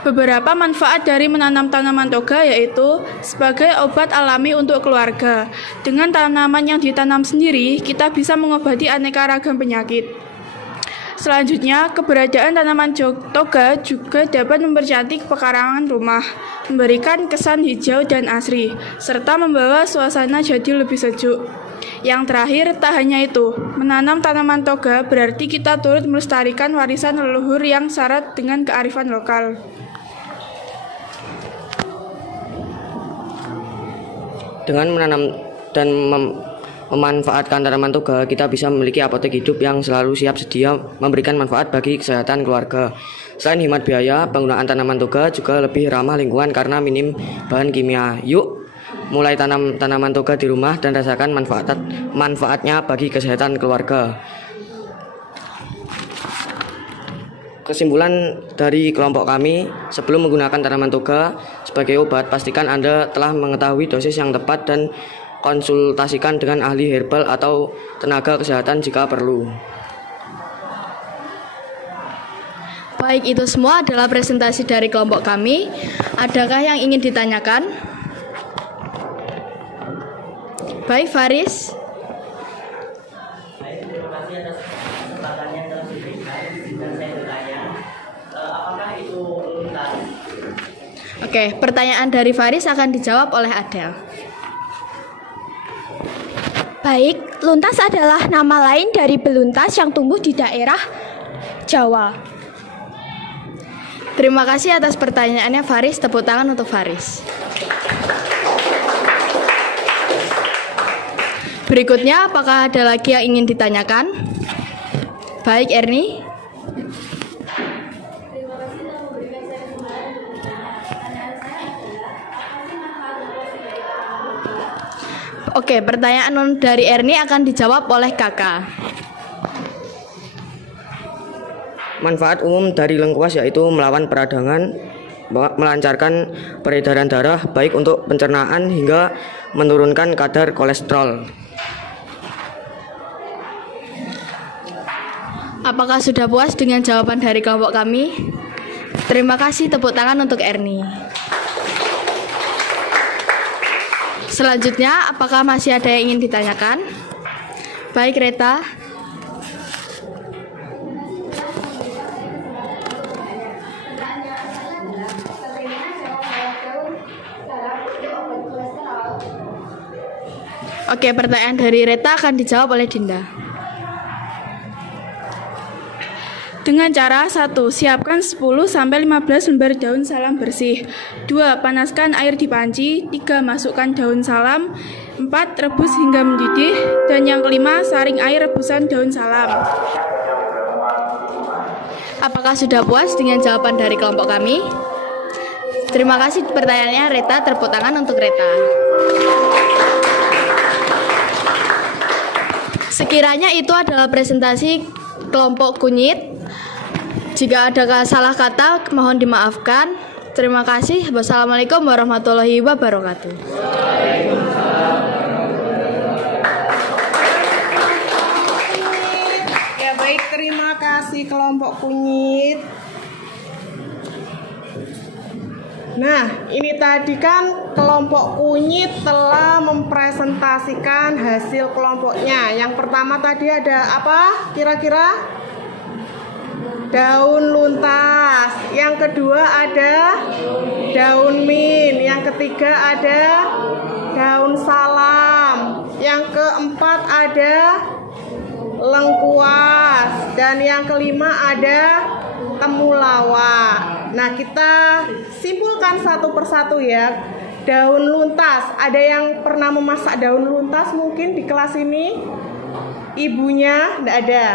Beberapa manfaat dari menanam tanaman toga yaitu sebagai obat alami untuk keluarga. Dengan tanaman yang ditanam sendiri, kita bisa mengobati aneka ragam penyakit. Selanjutnya, keberadaan tanaman toga juga dapat mempercantik pekarangan rumah, memberikan kesan hijau dan asri, serta membawa suasana jadi lebih sejuk. Yang terakhir, tak hanya itu, menanam tanaman toga berarti kita turut melestarikan warisan leluhur yang syarat dengan kearifan lokal. Dengan menanam dan memanfaatkan tanaman toga, kita bisa memiliki apotek hidup yang selalu siap sedia memberikan manfaat bagi kesehatan keluarga. Selain hemat biaya, penggunaan tanaman toga juga lebih ramah lingkungan karena minim bahan kimia. Yuk, mulai tanam tanaman toga di rumah dan rasakan manfaatnya bagi kesehatan keluarga. Kesimpulan dari kelompok kami, sebelum menggunakan tanaman toga sebagai obat, pastikan Anda telah mengetahui dosis yang tepat dan konsultasikan dengan ahli herbal atau tenaga kesehatan jika perlu. Baik, itu semua adalah presentasi dari kelompok kami. Adakah yang ingin ditanyakan? Baik, Faris. Oke, pertanyaan dari Faris akan dijawab oleh Adel. Baik, luntas adalah nama lain dari beluntas yang tumbuh di daerah Jawa. Terima kasih atas pertanyaannya Faris. Tepuk tangan untuk Faris. Berikutnya, apakah ada lagi yang ingin ditanyakan? Baik, Erni. Oke, pertanyaan dari Erni akan dijawab oleh kakak. Manfaat umum dari lengkuas yaitu melawan peradangan, melancarkan peredaran darah baik untuk pencernaan hingga menurunkan kadar kolesterol. Apakah sudah puas dengan jawaban dari kelompok kami? Terima kasih, tepuk tangan untuk Erni. Selanjutnya, apakah masih ada yang ingin ditanyakan? Baik, Reta. Oke, pertanyaan dari Reta akan dijawab oleh Dinda. Dengan cara 1. Siapkan 10-15 lembar daun salam bersih. 2. Panaskan air di panci. 3. Masukkan daun salam. 4. Rebus hingga mendidih. Dan yang kelima, saring air rebusan daun salam. Apakah sudah puas dengan jawaban dari kelompok kami? Terima kasih pertanyaannya Reta, tepuk tangan untuk Reta. Sekiranya itu adalah presentasi kelompok kunyit. Jika ada salah kata, mohon dimaafkan. Terima kasih. Wassalamualaikum warahmatullahi wabarakatuh. Ya baik, terima kasih kelompok kunyit. Nah, ini tadi kan kelompok kunyit telah mempresentasikan hasil kelompoknya. Yang pertama tadi ada apa? Kira-kira? Daun luntas. Yang kedua ada daun mint. Yang ketiga ada daun salam. Yang keempat ada lengkuas. Dan yang kelima ada temulawak. Nah, kita simpulkan satu persatu ya. Daun luntas, ada yang pernah memasak daun luntas mungkin di kelas ini? Ibunya enggak ada.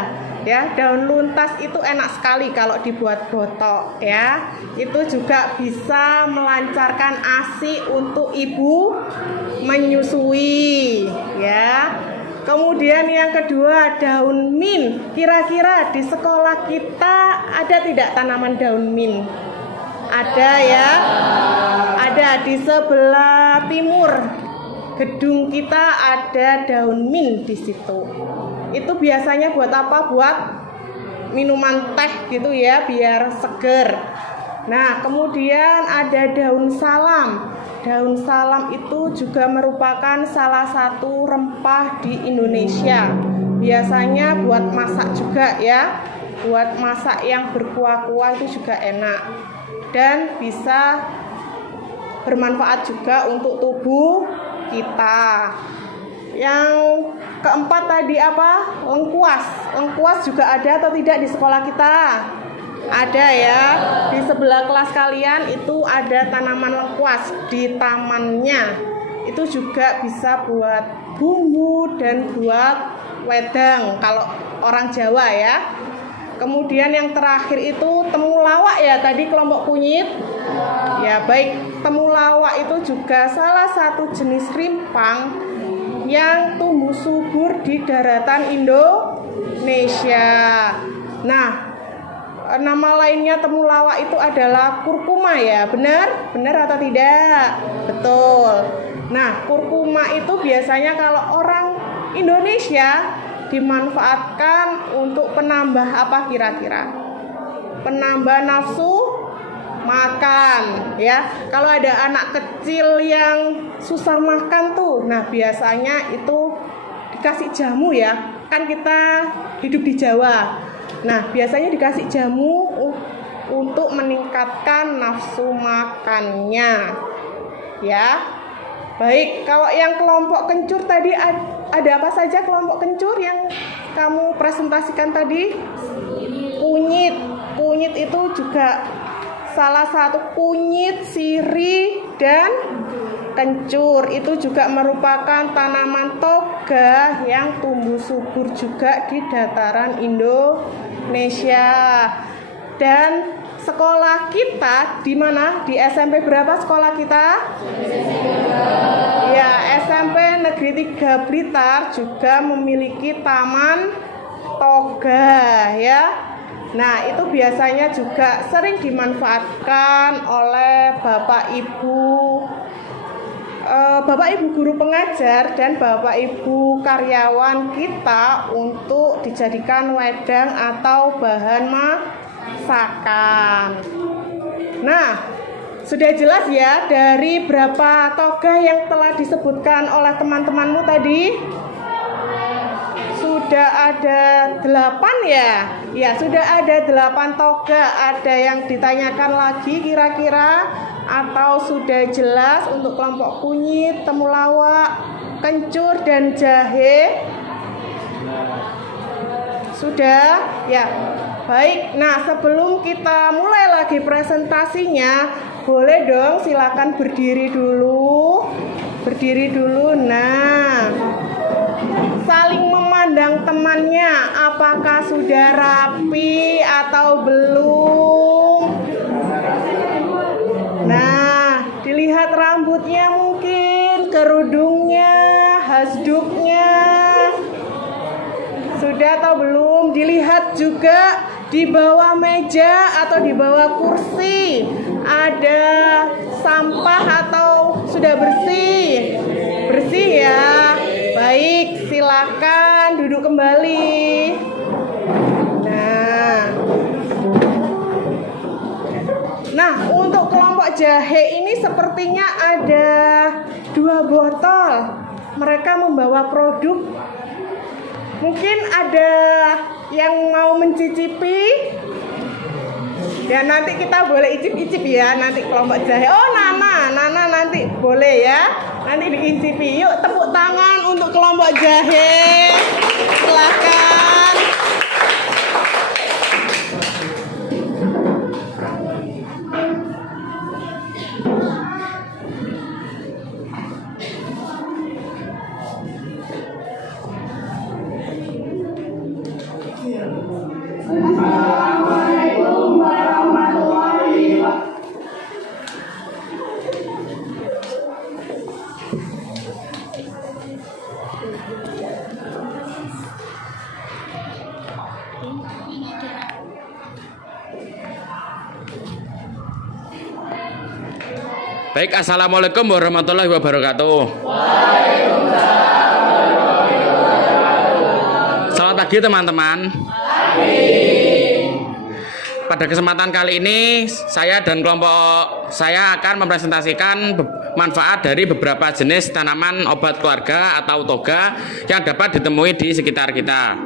Ya, daun luntas itu enak sekali kalau dibuat botok ya. Itu juga bisa melancarkan ASI untuk ibu menyusui ya. Kemudian yang kedua, daun mint. Kira-kira di sekolah kita ada tidak tanaman daun mint? Ada ya. Ada di sebelah timur gedung kita ada daun mint di situ. Itu biasanya buat apa? Buat minuman teh gitu ya, biar seger. Nah, kemudian ada daun salam. Daun salam itu juga merupakan salah satu rempah di Indonesia. Biasanya buat masak juga ya. Buat masak yang berkuah-kuah itu juga enak. Dan bisa bermanfaat juga untuk tubuh kita. Yang keempat tadi apa? Lengkuas. Lengkuas juga ada atau tidak di sekolah kita? Ada ya. Di sebelah kelas kalian itu ada tanaman lengkuas di tamannya. Itu juga bisa buat bumbu dan buat wedang kalau orang Jawa ya. Kemudian yang terakhir itu temulawak ya, tadi kelompok kunyit. Ya baik, temulawak itu juga salah satu jenis rimpang yang tumbuh subur di daratan Indonesia. Nah, nama lainnya temulawak itu adalah kurkuma ya, benar? Benar atau tidak? Betul. Nah, kurkuma itu biasanya kalau orang Indonesia dimanfaatkan untuk penambah apa kira-kira? Penambah nafsu makan ya. Kalau ada anak kecil yang susah makan tuh, nah biasanya itu dikasih jamu ya. Kan kita hidup di Jawa. Nah, biasanya dikasih jamu untuk meningkatkan nafsu makannya. Ya. Baik, kalau yang kelompok kencur tadi ada apa saja kelompok kencur yang kamu presentasikan tadi? Kunyit. Kunyit itu juga salah satu kunyit, sirih, dan kencur. Itu juga merupakan tanaman toga yang tumbuh subur juga di dataran Indonesia. Dan sekolah kita di mana? Di SMP berapa sekolah kita? Ya, SMP Negeri 3 Blitar juga memiliki taman toga ya. Nah, itu biasanya juga sering dimanfaatkan oleh Bapak Ibu guru pengajar dan Bapak Ibu karyawan kita untuk dijadikan wedang atau bahan masakan. Nah, sudah jelas ya dari berapa toga yang telah disebutkan oleh teman-temanmu tadi? Sudah ada 8 ya? Ya, sudah ada 8 toga. Ada yang ditanyakan lagi kira-kira? Atau sudah jelas untuk kelompok kunyit, temulawak, kencur, dan jahe? Sudah? Ya, baik. Nah, sebelum kita mulai lagi presentasinya, boleh dong silakan berdiri dulu. Berdiri dulu. Nah, saling memandang temannya, apakah sudah rapi atau belum? Nah, dilihat rambutnya mungkin, kerudungnya, hasduknya. Sudah atau belum? Dilihat juga di bawah meja atau di bawah kursi. Ada sampah atau sudah bersih? Bersih ya. Baik, silakan duduk kembali. Nah, untuk kelompok jahe ini sepertinya ada 2 botol. Mereka membawa produk. Mungkin ada yang mau mencicipi? Ya, nanti kita boleh icip-icip ya, nanti kelompok jahe. Oh, Nana nanti boleh ya. Nanti diicipi. Yuk, tepuk tangan untuk kelompok jahe. Silakan. Baik, assalamualaikum warahmatullahi wabarakatuh. Selamat pagi teman-teman. Pada kesempatan kali ini saya dan kelompok saya akan mempresentasikan manfaat dari beberapa jenis tanaman obat keluarga atau toga yang dapat ditemui di sekitar kita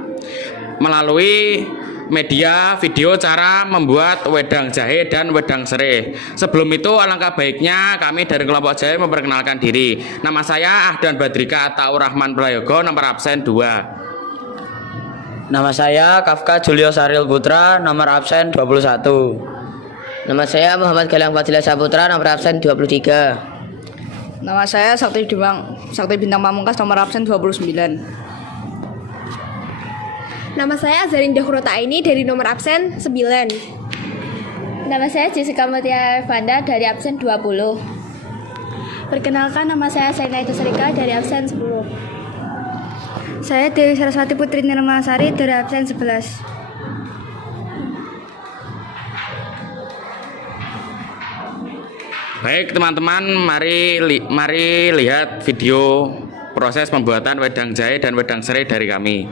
melalui media video cara membuat wedang jahe dan wedang serai. Sebelum itu, alangkah baiknya kami dari kelompok jahe memperkenalkan diri. Nama saya Ahdan Badrika Ataur Rahman Prayogo, nomor absen 2. Nama saya Kafka Julio Saril Putra, nomor absen 21. Nama saya Muhammad Galang Fadilah Saputra, nomor absen 23. Nama saya Sakti Bintang Pamungkas, nomor absen 29. Nama saya Azarinda Kurota ini dari nomor absen 9. Nama saya Jessica Mutia Vanda dari absen 20. Perkenalkan, nama saya Saina Serika dari absen 10. Saya Dewi Saraswati Putri Nirmasari dari absen 11. Baik teman-teman, mari lihat video proses pembuatan wedang jahe dan wedang serai dari kami.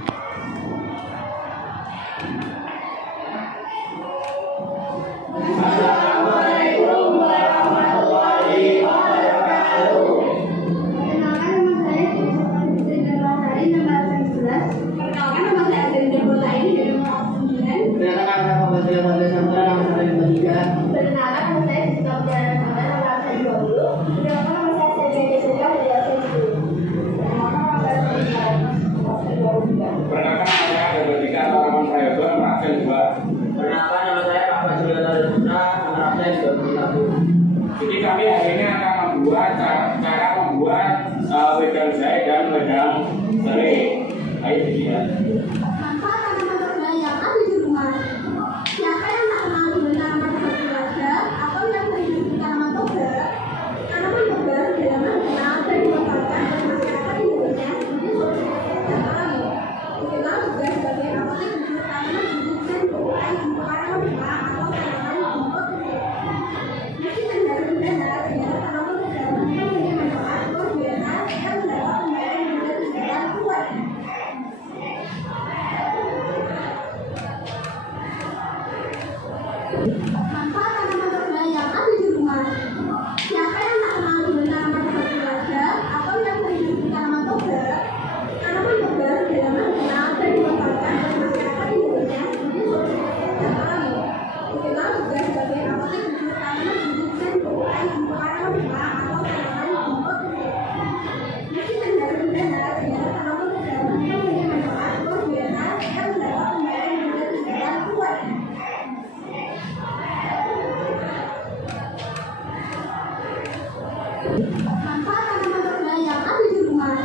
Manfaat tanaman toga yang ada di rumah.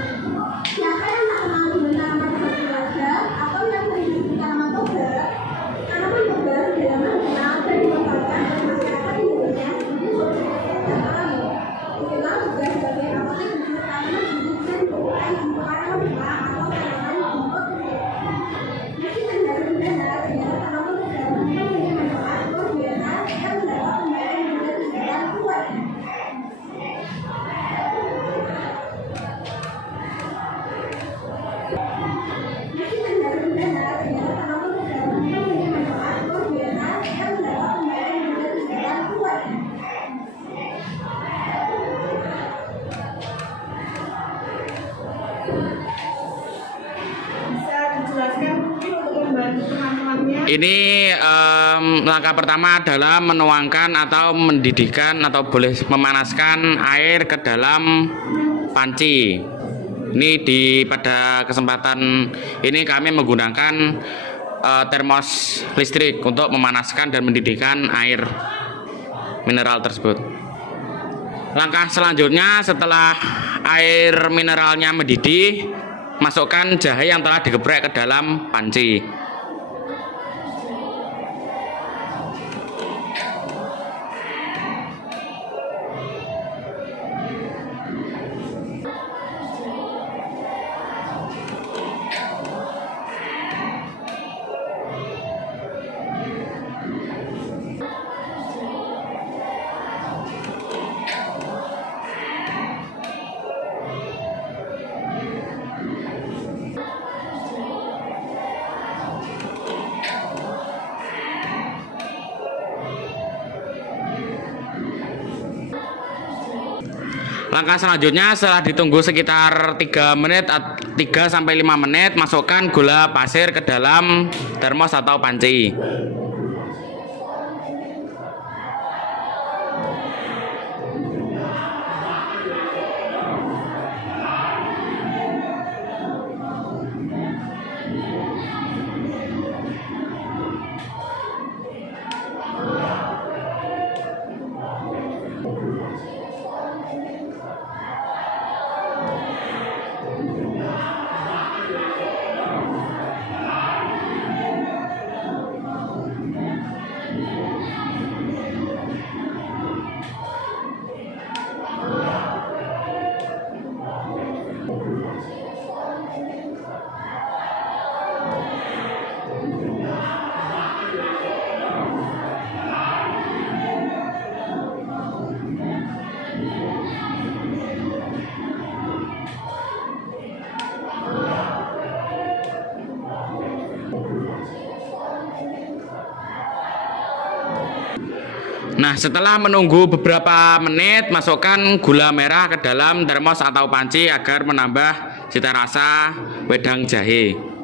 Siapa yang tak kenal dengan tanaman obat keluarga atau yang sering disebut tanaman toga? Tanaman toga sudah lama dikenal dan dimanfaatkan oleh masyarakat Indonesia sebagai solusi dan alami. Dikenal juga sebagai apotek untuk tanaman hidup dan tumbuhan yang merupakan bunga atau tanaman untuk meski terjadi benda ternyata tanaman toga mempunyai manfaat luar biasa dan mendapat pembayaran yang mudah kesehatan kuat. Ini langkah pertama adalah menuangkan atau mendidihkan atau boleh memanaskan air ke dalam panci. Ini pada kesempatan ini kami menggunakan termos listrik untuk memanaskan dan mendidihkan air mineral tersebut. Langkah selanjutnya setelah air mineralnya mendidih, masukkan jahe yang telah digeprek ke dalam panci. Langkah selanjutnya setelah ditunggu sekitar 3 sampai 5 menit, masukkan gula pasir ke dalam termos atau panci. Nah, setelah menunggu beberapa menit, masukkan gula merah ke dalam termos atau panci agar menambah cita rasa wedang jahe.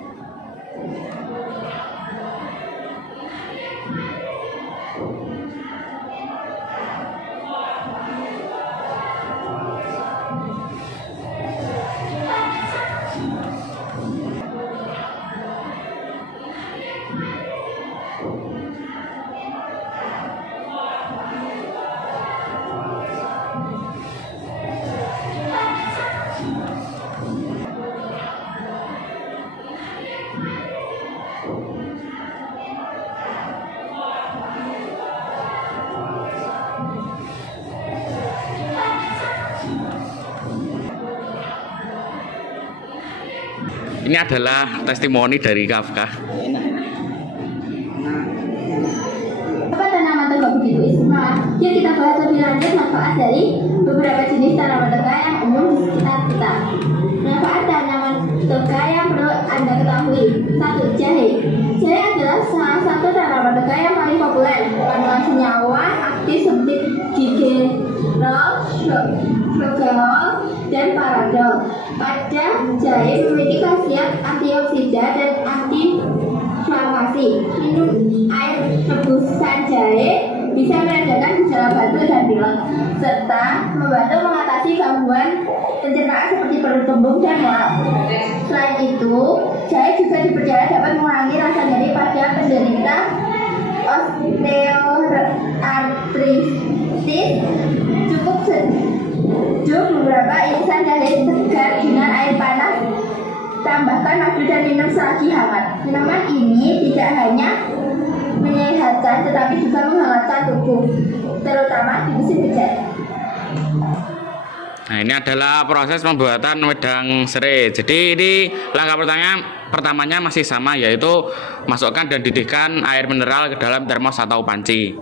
Ini adalah testimoni dari Kafka. Apa tanaman toga begitu istimewa? Yuk kita bahas lebih lanjut manfaat dari beberapa jenis tanaman toga yang umum di sekitar kita. Manfaat tanaman toga yang perlu Anda ketahui. 1. Jahe. Jahe adalah salah satu tanaman toga yang paling populer. Kandungan senyawa aktif seperti digerol, flogerol, dan paradol. Pada jahe memiliki khasiat antioksidan dan anti-inflamasi. Minum air rebusan jahe bisa meredakan gejala batuk dan pilek, serta membantu mengatasi gangguan pencernaan seperti perut kembung dan mual. Selain itu, jahe juga dipercaya dapat mengurangi rasa nyeri pada penderita osteoartritis. 7. Beberapa irisan jahe segar dengan air panas, tambahkan madu dan minum selagi hangat. Minuman ini tidak hanya menyehatkan tetapi juga menghangatkan tubuh, terutama di musim hujan. Nah, ini adalah proses pembuatan wedang serai. Jadi ini langkah pertamanya masih sama, yaitu masukkan dan didihkan air mineral ke dalam termos atau panci.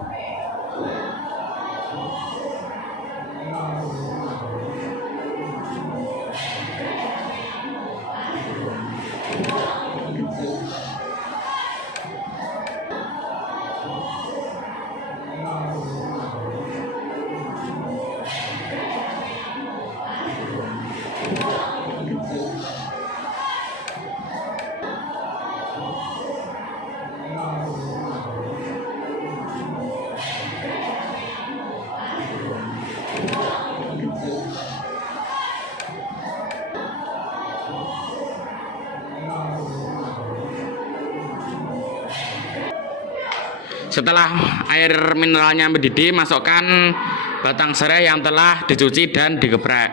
Setelah air mineralnya mendidih, masukkan batang serai yang telah dicuci dan digeprek.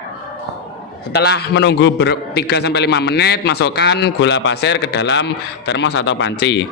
Setelah menunggu 3-5 menit, masukkan gula pasir ke dalam termos atau panci.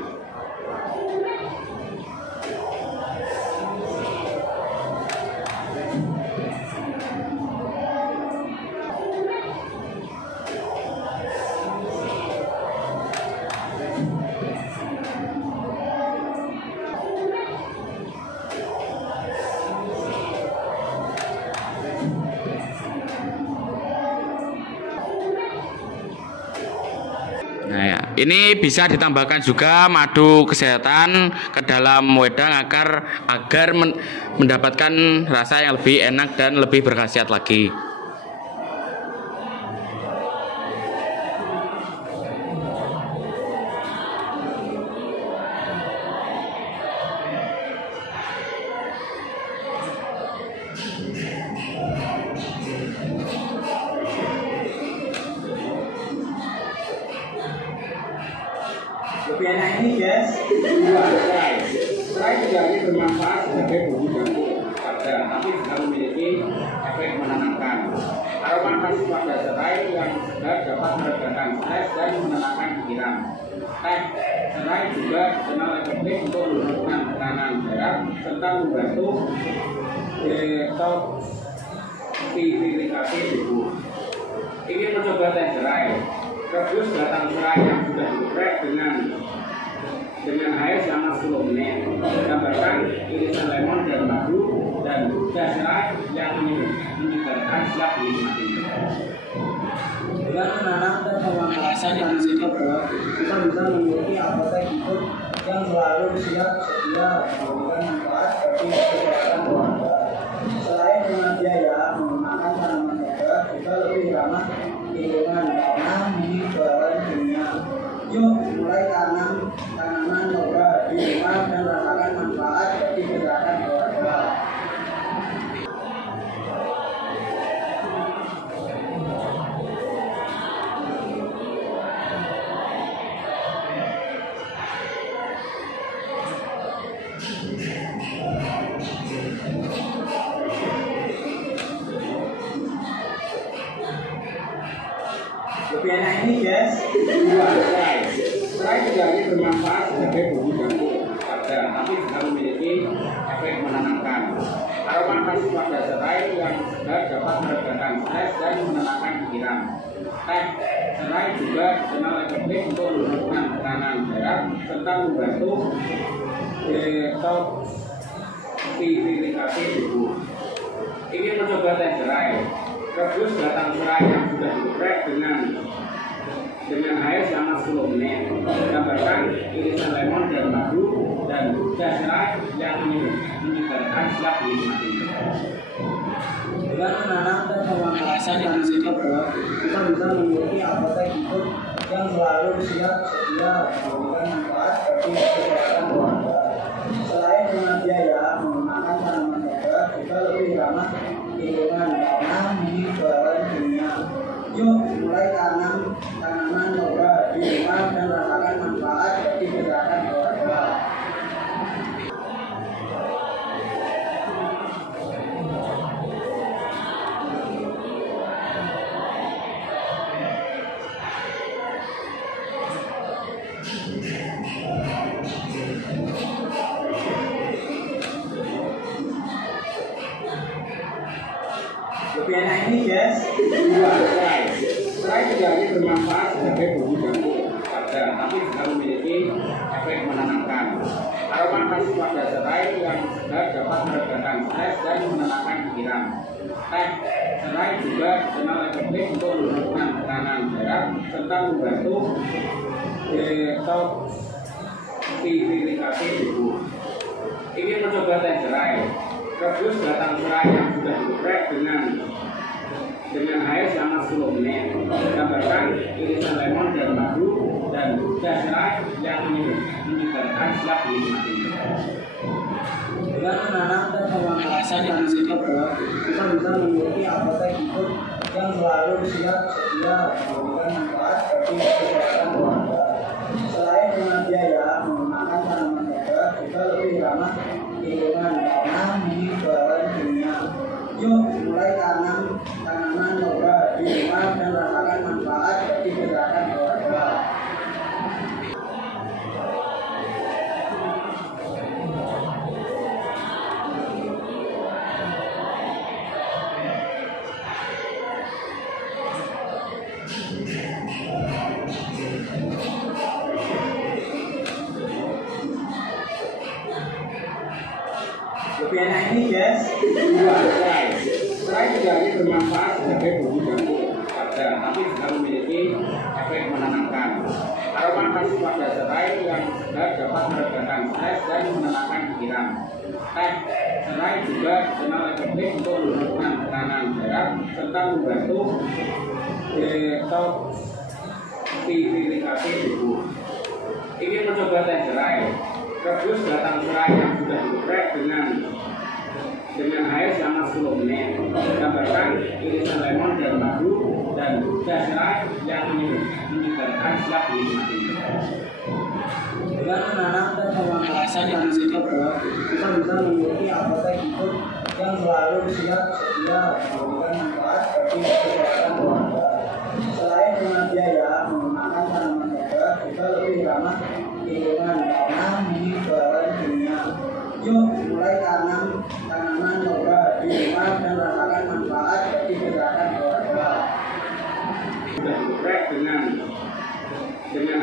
Nah, ya. Ini bisa ditambahkan juga madu kesehatan ke dalam wedang agar mendapatkan rasa yang lebih enak dan lebih berkhasiat lagi. Lebih enak ini guys, serai tidak hanya bermanfaat sebagai bumbu dapur saja, tapi juga memiliki efek menenangkan. Aroma khas pada serai yang segar dapat meredakan stres dan menenangkan pikiran. Teh serai juga dikenal efektif untuk menurunkan tekanan darah serta membantu detoksifikasi tubuh. Ingin mencoba teh serai? Rebus batang serai yang sudah digeprek dengan air selama 10 menit. Tambahkan irisan lemon dan madu dan teh serai yang menyegarkan siap dinikmati. Dengan menanam dan memanfaatkan tanaman toga, kita bisa memiliki apotek hidup yang selalu siap sedia memberikan manfaat bagi kesehatan keluarga. Selain dengan biaya, menggunakan tanaman toga juga lebih ramah lingkungan karena bahan kimia. Yuk mulai tanam tanaman toga di rumah dan rasakan manfaat bagi kesehatan keluarga. Lebih enak ini guys, serai tidak hanya bermanfaat sebagai bumbu dapur saja, tapi juga memiliki efek menenangkan. Aroma khas pada serai yang segar dapat meredakan stres dan menenangkan pikiran. Teh serai juga dikenal efektif untuk menurunkan tekanan darah serta membantu detoksifikasi tubuh. Ingin mencoba teh serai? Rebus batang serai yang sudah digeprek dengan air selama 10 menit. Tambahkan irisan lemon dan madu dan teh serai yang menyegarkan siap dinikmati. Dengan menanam dan memanfaatkan tanaman toga, kita bisa memiliki apotek hidup yang selalu siap sedia memberikan manfaat bagi kesehatan keluarga. Selain dengan biaya, menggunakan tanaman toga juga lebih ramah lingkungan karena bahan kimia. Yuk mulai tanam tanaman toga di rumah dan rasakan manfaat bagi kesehatan keluarga. Lebih enak ini guys. Dua, serai tidak hanya bermanfaat sebagai bumbu dapur saja, tapi juga memiliki efek menenangkan. Aroma khas pada serai yang segar dapat meredakan stres dan menenangkan pikiran. Teh serai juga dikenal efektif untuk menurunkan tekanan darah serta membantu detoksifikasi tubuh. Ingin mencoba teh serai? Rebus batang serai yang sudah digeprek dengan air selama 10 menit. Tambahkan irisan lemon dan madu dan teh serai yang menyegarkan setelah dinikmati. Dengan menanam dan memanfaatkan tanaman toga, kita bisa memiliki apotek hidup yang selalu siap sedia memberikan manfaat bagi kesehatan keluarga. Selain dengan biaya, menggunakan tanaman toga juga lebih ramah lingkungan karena minim bahan kimia. Yuk mulai tanam tanaman toga di rumah dan rasakan manfaat bagi kesehatan keluarga. Lebih enak ini guys. Dua, serai tidak hanya bermanfaat sebagai bumbu dapur saja, tapi juga memiliki efek menenangkan. Aroma khas pada serai yang segar dapat meredakan stres dan menenangkan pikiran. Teh serai juga dikenal efektif untuk menurunkan tekanan darah serta membantu detoksifikasi tubuh. Ingin mencoba teh serai? Rebus batang serai yang sudah digeprek dengan air selama 10 menit. Tambahkan irisan lemon dan madu dan teh serai yang menyegarkan setelah dinikmati. Dengan menanam dan memanfaatkan tanaman toga, kita bisa memiliki apotek hidup yang selalu siap sedia memberikan manfaat bagi kesehatan keluarga. Selain dengan biaya, menggunakan tanaman toga juga lebih ramah lingkungan karena minim bahan kimia. Yuk mulai tanam tanaman toga di rumah dan rasakan manfaat bagi kesehatan keluarga. Sudah digeprek dengan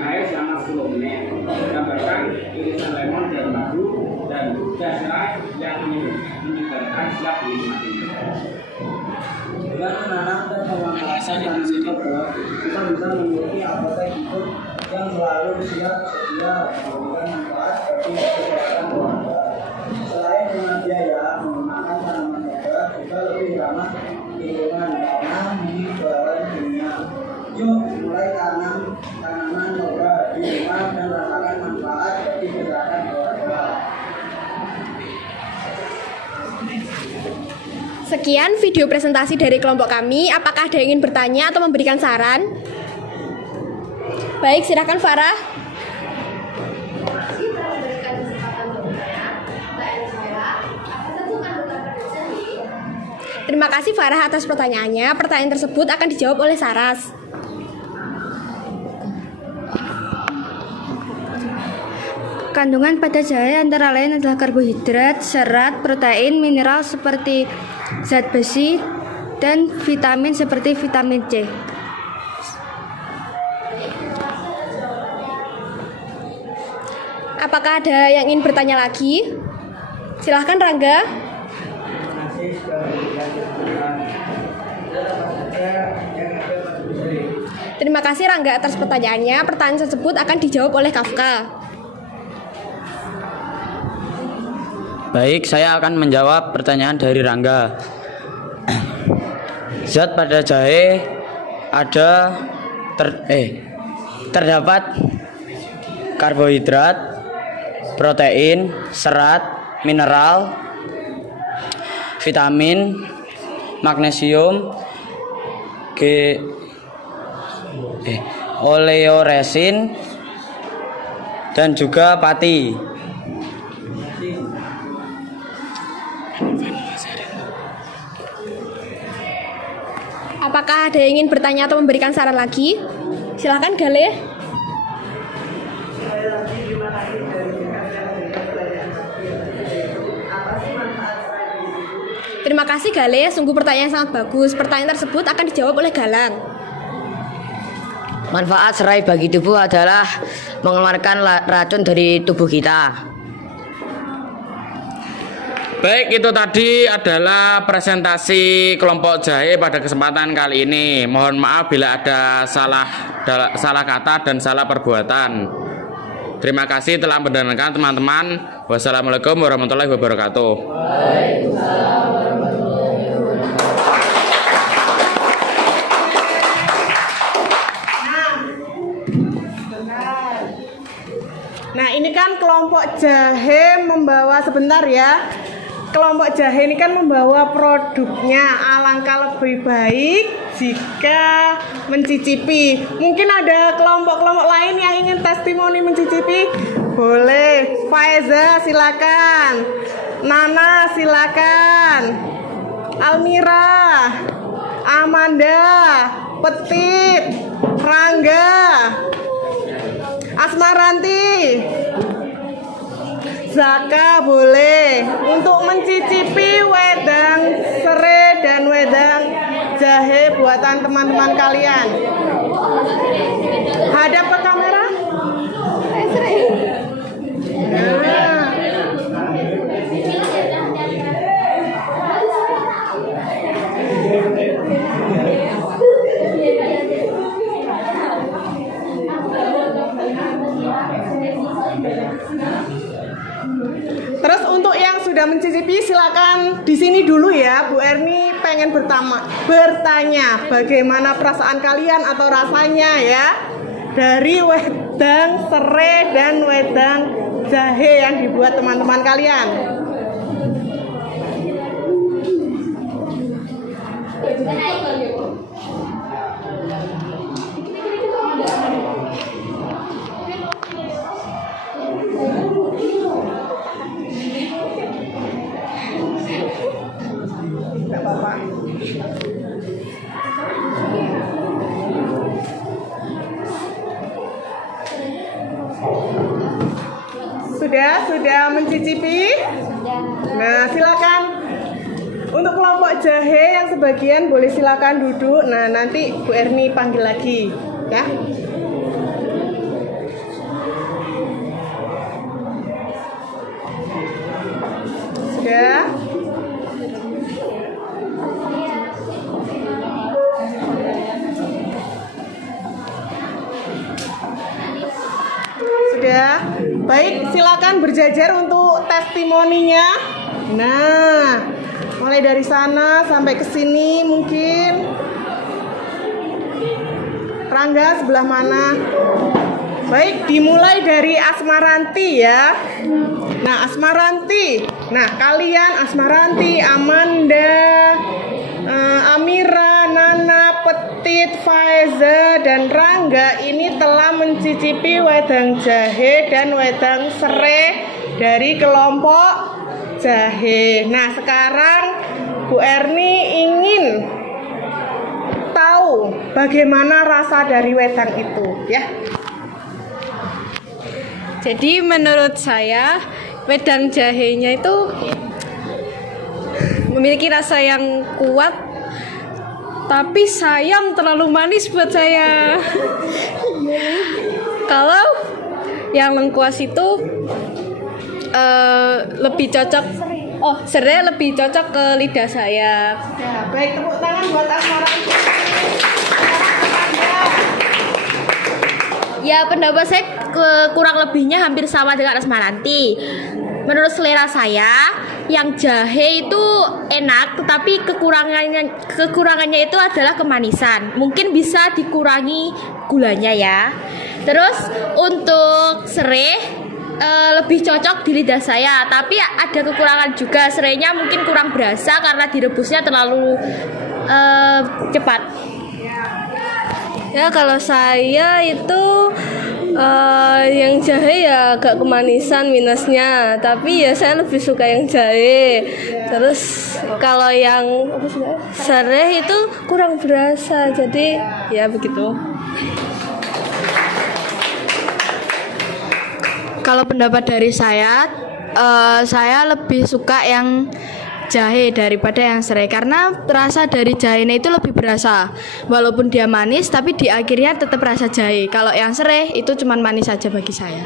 air selama 10 menit. Tambahkan irisan lemon dan madu dan teh serai yang menyegarkan setelah dinikmati. Dengan menanam dan memanfaatkan tanaman toga, kita bisa memiliki apotek hidup yang selalu siap sedia memberikan manfaat bagi kesehatan keluarga. Selain dengan biaya, menggunakan tanaman toga juga lebih ramah lingkungan karena minim bahan kimia. Yuk mulai tanam tanaman toga di rumah dan rasakan manfaat bagi kesehatan keluarga. Sekian video presentasi dari kelompok kami. Apakah ada yang ingin bertanya atau memberikan saran? Baik, silakan Farah. Terima kasih Farah atas pertanyaannya. Pertanyaan tersebut akan dijawab oleh Saras. Kandungan pada jahe antara lain adalah karbohidrat, serat, protein, mineral seperti zat besi, dan vitamin seperti vitamin C. Apakah ada yang ingin bertanya lagi? Silahkan Rangga. Terima kasih Rangga atas pertanyaannya. Pertanyaan tersebut akan dijawab oleh Kafka. Baik, saya akan menjawab pertanyaan dari Rangga. Zat pada jahe ada terdapat karbohidrat, protein, serat, mineral, vitamin, magnesium, oleoresin, dan juga pati. Apakah ada yang ingin bertanya atau memberikan saran lagi? Silahkan Galih. Terima kasih Gale, sungguh pertanyaan yang sangat bagus. Pertanyaan tersebut akan dijawab oleh Galang. Manfaat serai bagi tubuh adalah mengeluarkan racun dari tubuh kita. Baik, itu tadi adalah presentasi kelompok jahe pada kesempatan kali ini. Mohon maaf bila ada salah kata dan salah perbuatan. Terima kasih telah mendengarkan teman-teman. Wassalamualaikum warahmatullahi wabarakatuh. Nah, ini kan kelompok jahe membawa, sebentar ya. Kelompok jahe ini kan membawa produknya. Alangkah lebih baik jika mencicipi. Mungkin ada kelompok-kelompok lain yang ingin testimoni mencicipi. Boleh. Faiza silakan. Nana silakan. Almira, Amanda, Petit, Rangga, Asmaranti, Zaka boleh untuk mencicipi wedang serai dan wedang jahe buatan teman-teman kalian. Hadap ke kamera. Nah. Terus untuk yang sudah mencicipi silakan di sini dulu ya. Bu Erni pengen bertanya bagaimana perasaan kalian atau rasanya ya dari wedang serai dan wedang jahe yang dibuat teman-teman kalian. Sudah mencicipi? Nah, silakan. Untuk kelompok jahe yang sebagian boleh silakan duduk. Nah, nanti Bu Erni panggil lagi, ya. Sudah? Sudah? Baik, silakan berjajar untuk testimoninya. Nah, mulai dari sana sampai ke sini mungkin. Rangga sebelah mana? Baik, dimulai dari Asmaranti ya. Nah, Asmaranti. Nah, kalian Asmaranti, Amanda, Amira, Nana, Petit, Faiza, dan Rangga ini telah mencicipi wedang jahe dan wedang serai dari kelompok jahe. Nah, sekarang Bu Erni ingin tahu bagaimana rasa dari wedang itu, ya. Jadi menurut saya wedang jahenya itu memiliki rasa yang kuat, tapi sayang terlalu manis buat saya. Kalau yang lengkuas itu lebih cocok, serai lebih cocok ke lidah saya. Ya, baik, tepuk tangan buat Asmaranti. Ya, pendapat saya kurang lebihnya hampir sama dengan Asmaranti. Menurut selera saya, yang jahe itu enak, tetapi kekurangannya itu adalah kemanisan. Mungkin bisa dikurangi gulanya ya. Terus untuk serai lebih cocok di lidah saya, tapi ada kekurangan juga. Serainya mungkin kurang berasa karena direbusnya terlalu cepat. Ya, kalau saya itu yang jahe ya agak kemanisan minusnya, tapi ya saya lebih suka yang jahe. Terus kalau yang serai itu kurang berasa, jadi ya begitu. Kalau pendapat dari saya lebih suka yang jahe daripada yang serai, karena rasa dari jahenya itu lebih berasa. Walaupun dia manis, tapi di akhirnya tetap rasa jahe. Kalau yang serai itu cuma manis saja bagi saya.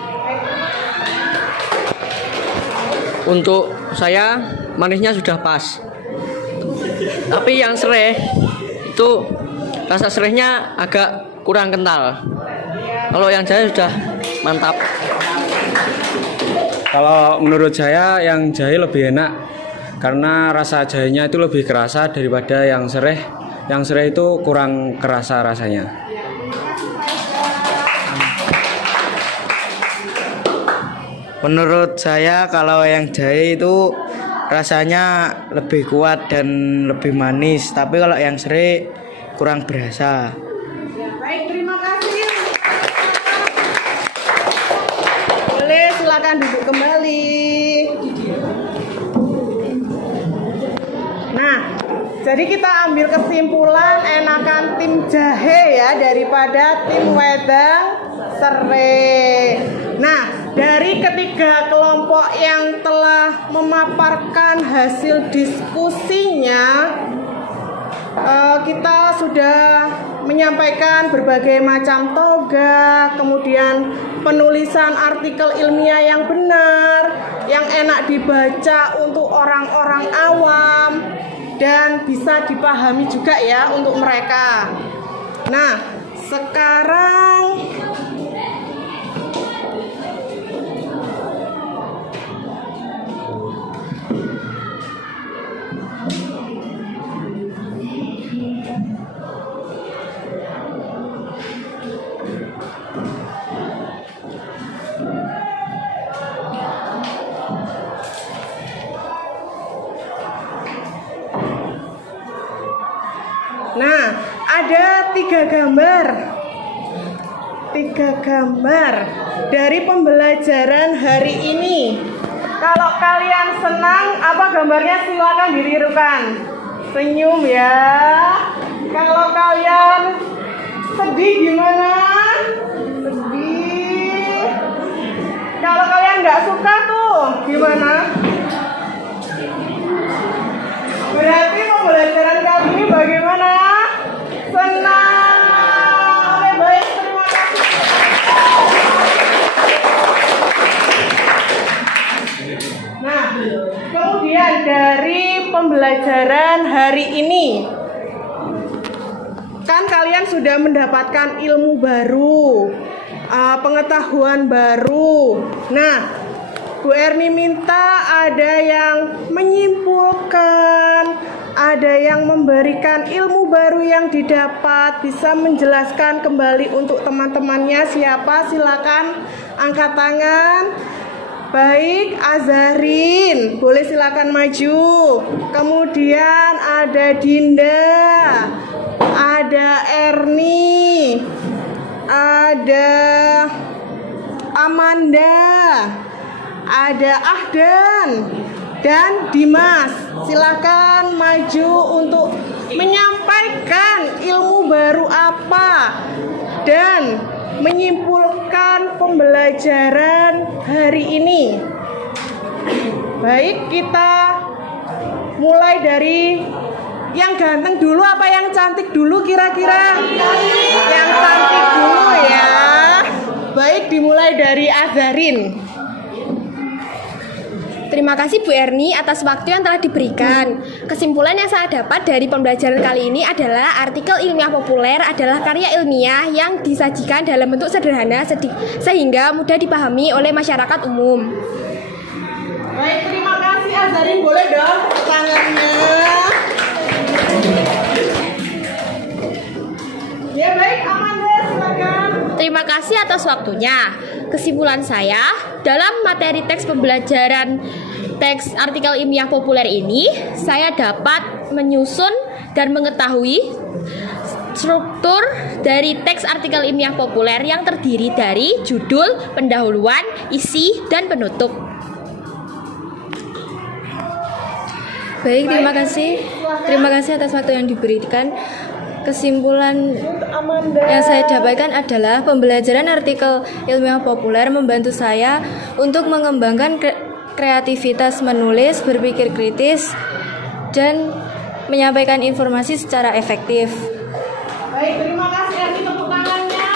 Untuk saya manisnya sudah pas. Tapi yang serai itu rasa serainya agak kurang kental. Kalau yang jahe sudah mantap. Kalau menurut saya yang jahe lebih enak karena rasa jahenya itu lebih kerasa daripada yang serai. Yang serai itu kurang kerasa rasanya. Menurut saya kalau yang jahe itu rasanya lebih kuat dan lebih manis, tapi kalau yang serai kurang berasa. Baik, terima kasih. Boleh silakan duduk kembali. Nah, jadi kita ambil kesimpulan enakan tim jahe ya daripada tim wedang serai. Nah, dari ketiga kelompok yang telah memaparkan hasil diskusinya, kita sudah menyampaikan berbagai macam toga, kemudian penulisan artikel ilmiah yang benar, yang enak dibaca untuk orang-orang awam dan bisa dipahami juga ya untuk mereka. Nah, sekarang ada tiga gambar dari pembelajaran hari ini. Kalau kalian senang, apa gambarnya silakan ditirukan. Senyum ya. Kalau kalian sedih gimana? Sedih. Kalau kalian nggak suka tuh gimana? Berarti pembelajaran kali ini bagaimana? Senang. Oke, baik, terima kasih. Nah, kemudian dari pembelajaran hari ini, kan kalian sudah mendapatkan ilmu baru, pengetahuan baru. Nah, Bu Erni minta ada yang menyimpulkan, ada yang memberikan ilmu baru yang didapat, bisa menjelaskan kembali untuk teman-temannya. Siapa? Silakan angkat tangan. Baik, Azharin, boleh silakan maju. Kemudian ada Dinda, ada Erni, ada Amanda, ada Ahdan dan Dimas. Silakan maju untuk menyampaikan ilmu baru apa dan menyimpulkan pembelajaran hari ini. Baik, kita mulai dari yang ganteng dulu apa yang cantik dulu kira-kira? Yang cantik dulu ya. Baik, dimulai dari Azharin. Terima kasih Bu Erni atas waktu yang telah diberikan. Kesimpulan yang saya dapat dari pembelajaran kali ini adalah artikel ilmiah populer adalah karya ilmiah yang disajikan dalam bentuk sederhana sehingga mudah dipahami oleh masyarakat umum. Baik, terima kasih Azharin. Boleh dong tangannya. Ya baik, Amanda silakan. Terima kasih atas waktunya. Kesimpulan saya, dalam materi teks pembelajaran teks artikel ilmiah populer ini, saya dapat menyusun dan mengetahui struktur dari teks artikel ilmiah populer yang terdiri dari judul, pendahuluan, isi, dan penutup. Baik, terima kasih. Terima kasih atas waktu yang diberikan. Kesimpulan yang saya dapatkan adalah pembelajaran artikel ilmiah populer membantu saya untuk mengembangkan kreativitas menulis, berpikir kritis, dan menyampaikan informasi secara efektif. Baik, terima kasih Erni, tepuk tangannya.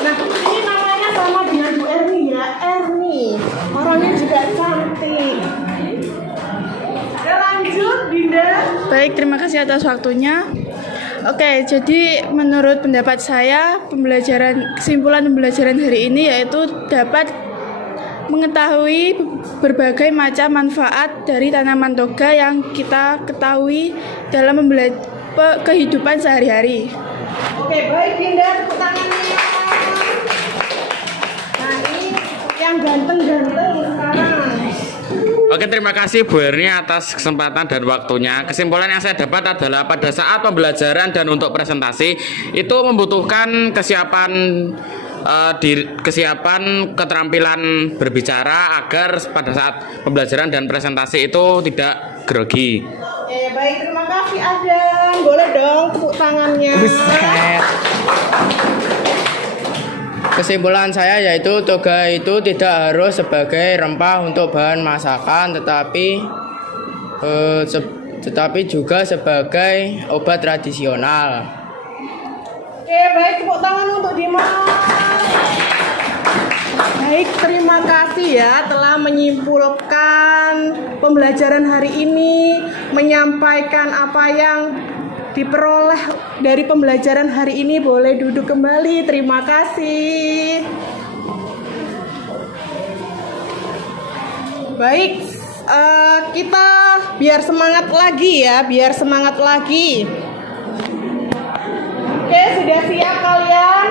Nah, ini namanya sama dengan Bu Erni ya, Erni. Orangnya juga cantik. Lanjut, Dinda. Baik, terima kasih atas waktunya. Oke, jadi menurut pendapat saya, kesimpulan pembelajaran hari ini yaitu dapat mengetahui berbagai macam manfaat dari tanaman toga yang kita ketahui dalam kehidupan sehari-hari. Oke, baik Dinda, tepuk tangannya. Nah, ini yang ganteng-ganteng sekarang. Oke, terima kasih Bu Erni atas kesempatan dan waktunya. Kesimpulan yang saya dapat adalah pada saat pembelajaran dan untuk presentasi itu membutuhkan kesiapan keterampilan berbicara agar pada saat pembelajaran dan presentasi itu tidak grogi. Baik, terima kasih Adam. Boleh dong tepuk tangannya. Kesimpulan saya yaitu toga itu tidak harus sebagai rempah untuk bahan masakan, tetapi juga sebagai obat tradisional. Oke, baik, tepuk tangan untuk Dimas. Baik, terima kasih ya telah menyimpulkan pembelajaran hari ini, menyampaikan apa yang diperoleh dari pembelajaran hari ini. Boleh duduk kembali, terima kasih. Baik, kita biar semangat lagi ya, Oke, sudah siap kalian?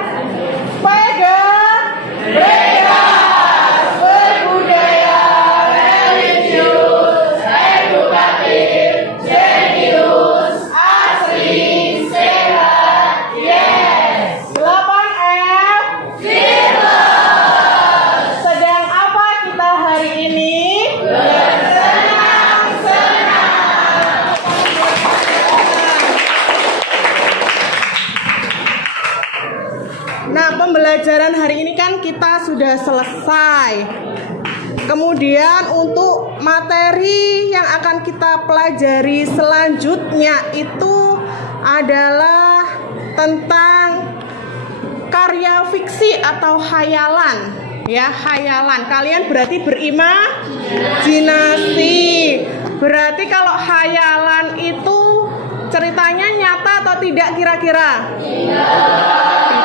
Pegang, bebas, berbudaya, religius, edukatif, jenius, asli, sehat, yes. 8F, fearless. Sedang apa kita hari ini? Bersenang-senang. Nah, pembelajaran hari ini kan kita sudah selesai. Kemudian untuk materi yang akan kita pelajari selanjutnya itu adalah tentang karya fiksi atau hayalan. Ya, hayalan. Kalian berarti berimajinasi. Berarti kalau hayalan itu ceritanya nyata atau tidak kira-kira?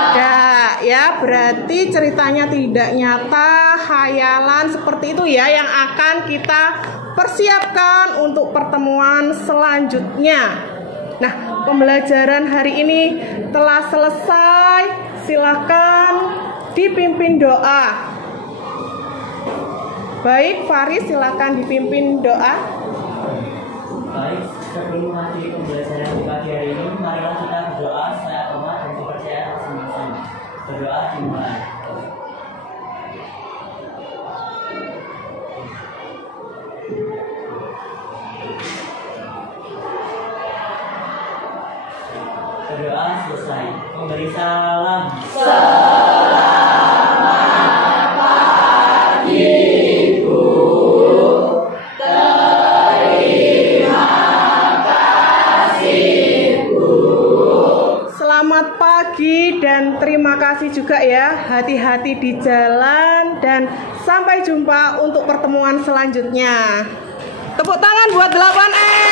Tidak, ya, berarti ceritanya tidak nyata, hayalan seperti itu ya yang akan kita persiapkan untuk pertemuan selanjutnya. Nah, pembelajaran hari ini telah selesai. Silakan dipimpin doa. Baik, Faris, silakan dipimpin doa. Baik, sebelum mengakhiri pembelajaran di pagi hari ini, marilah kita berdoa supaya umat dan kepercayaan masing-masing. Berdoa dimulai. Berdoa selesai. Memberi salam. Selamat pagi, Bu. Selamat pagi dan terima kasih juga ya. Hati-hati di jalan dan sampai jumpa untuk pertemuan selanjutnya. Tepuk tangan buat 8E.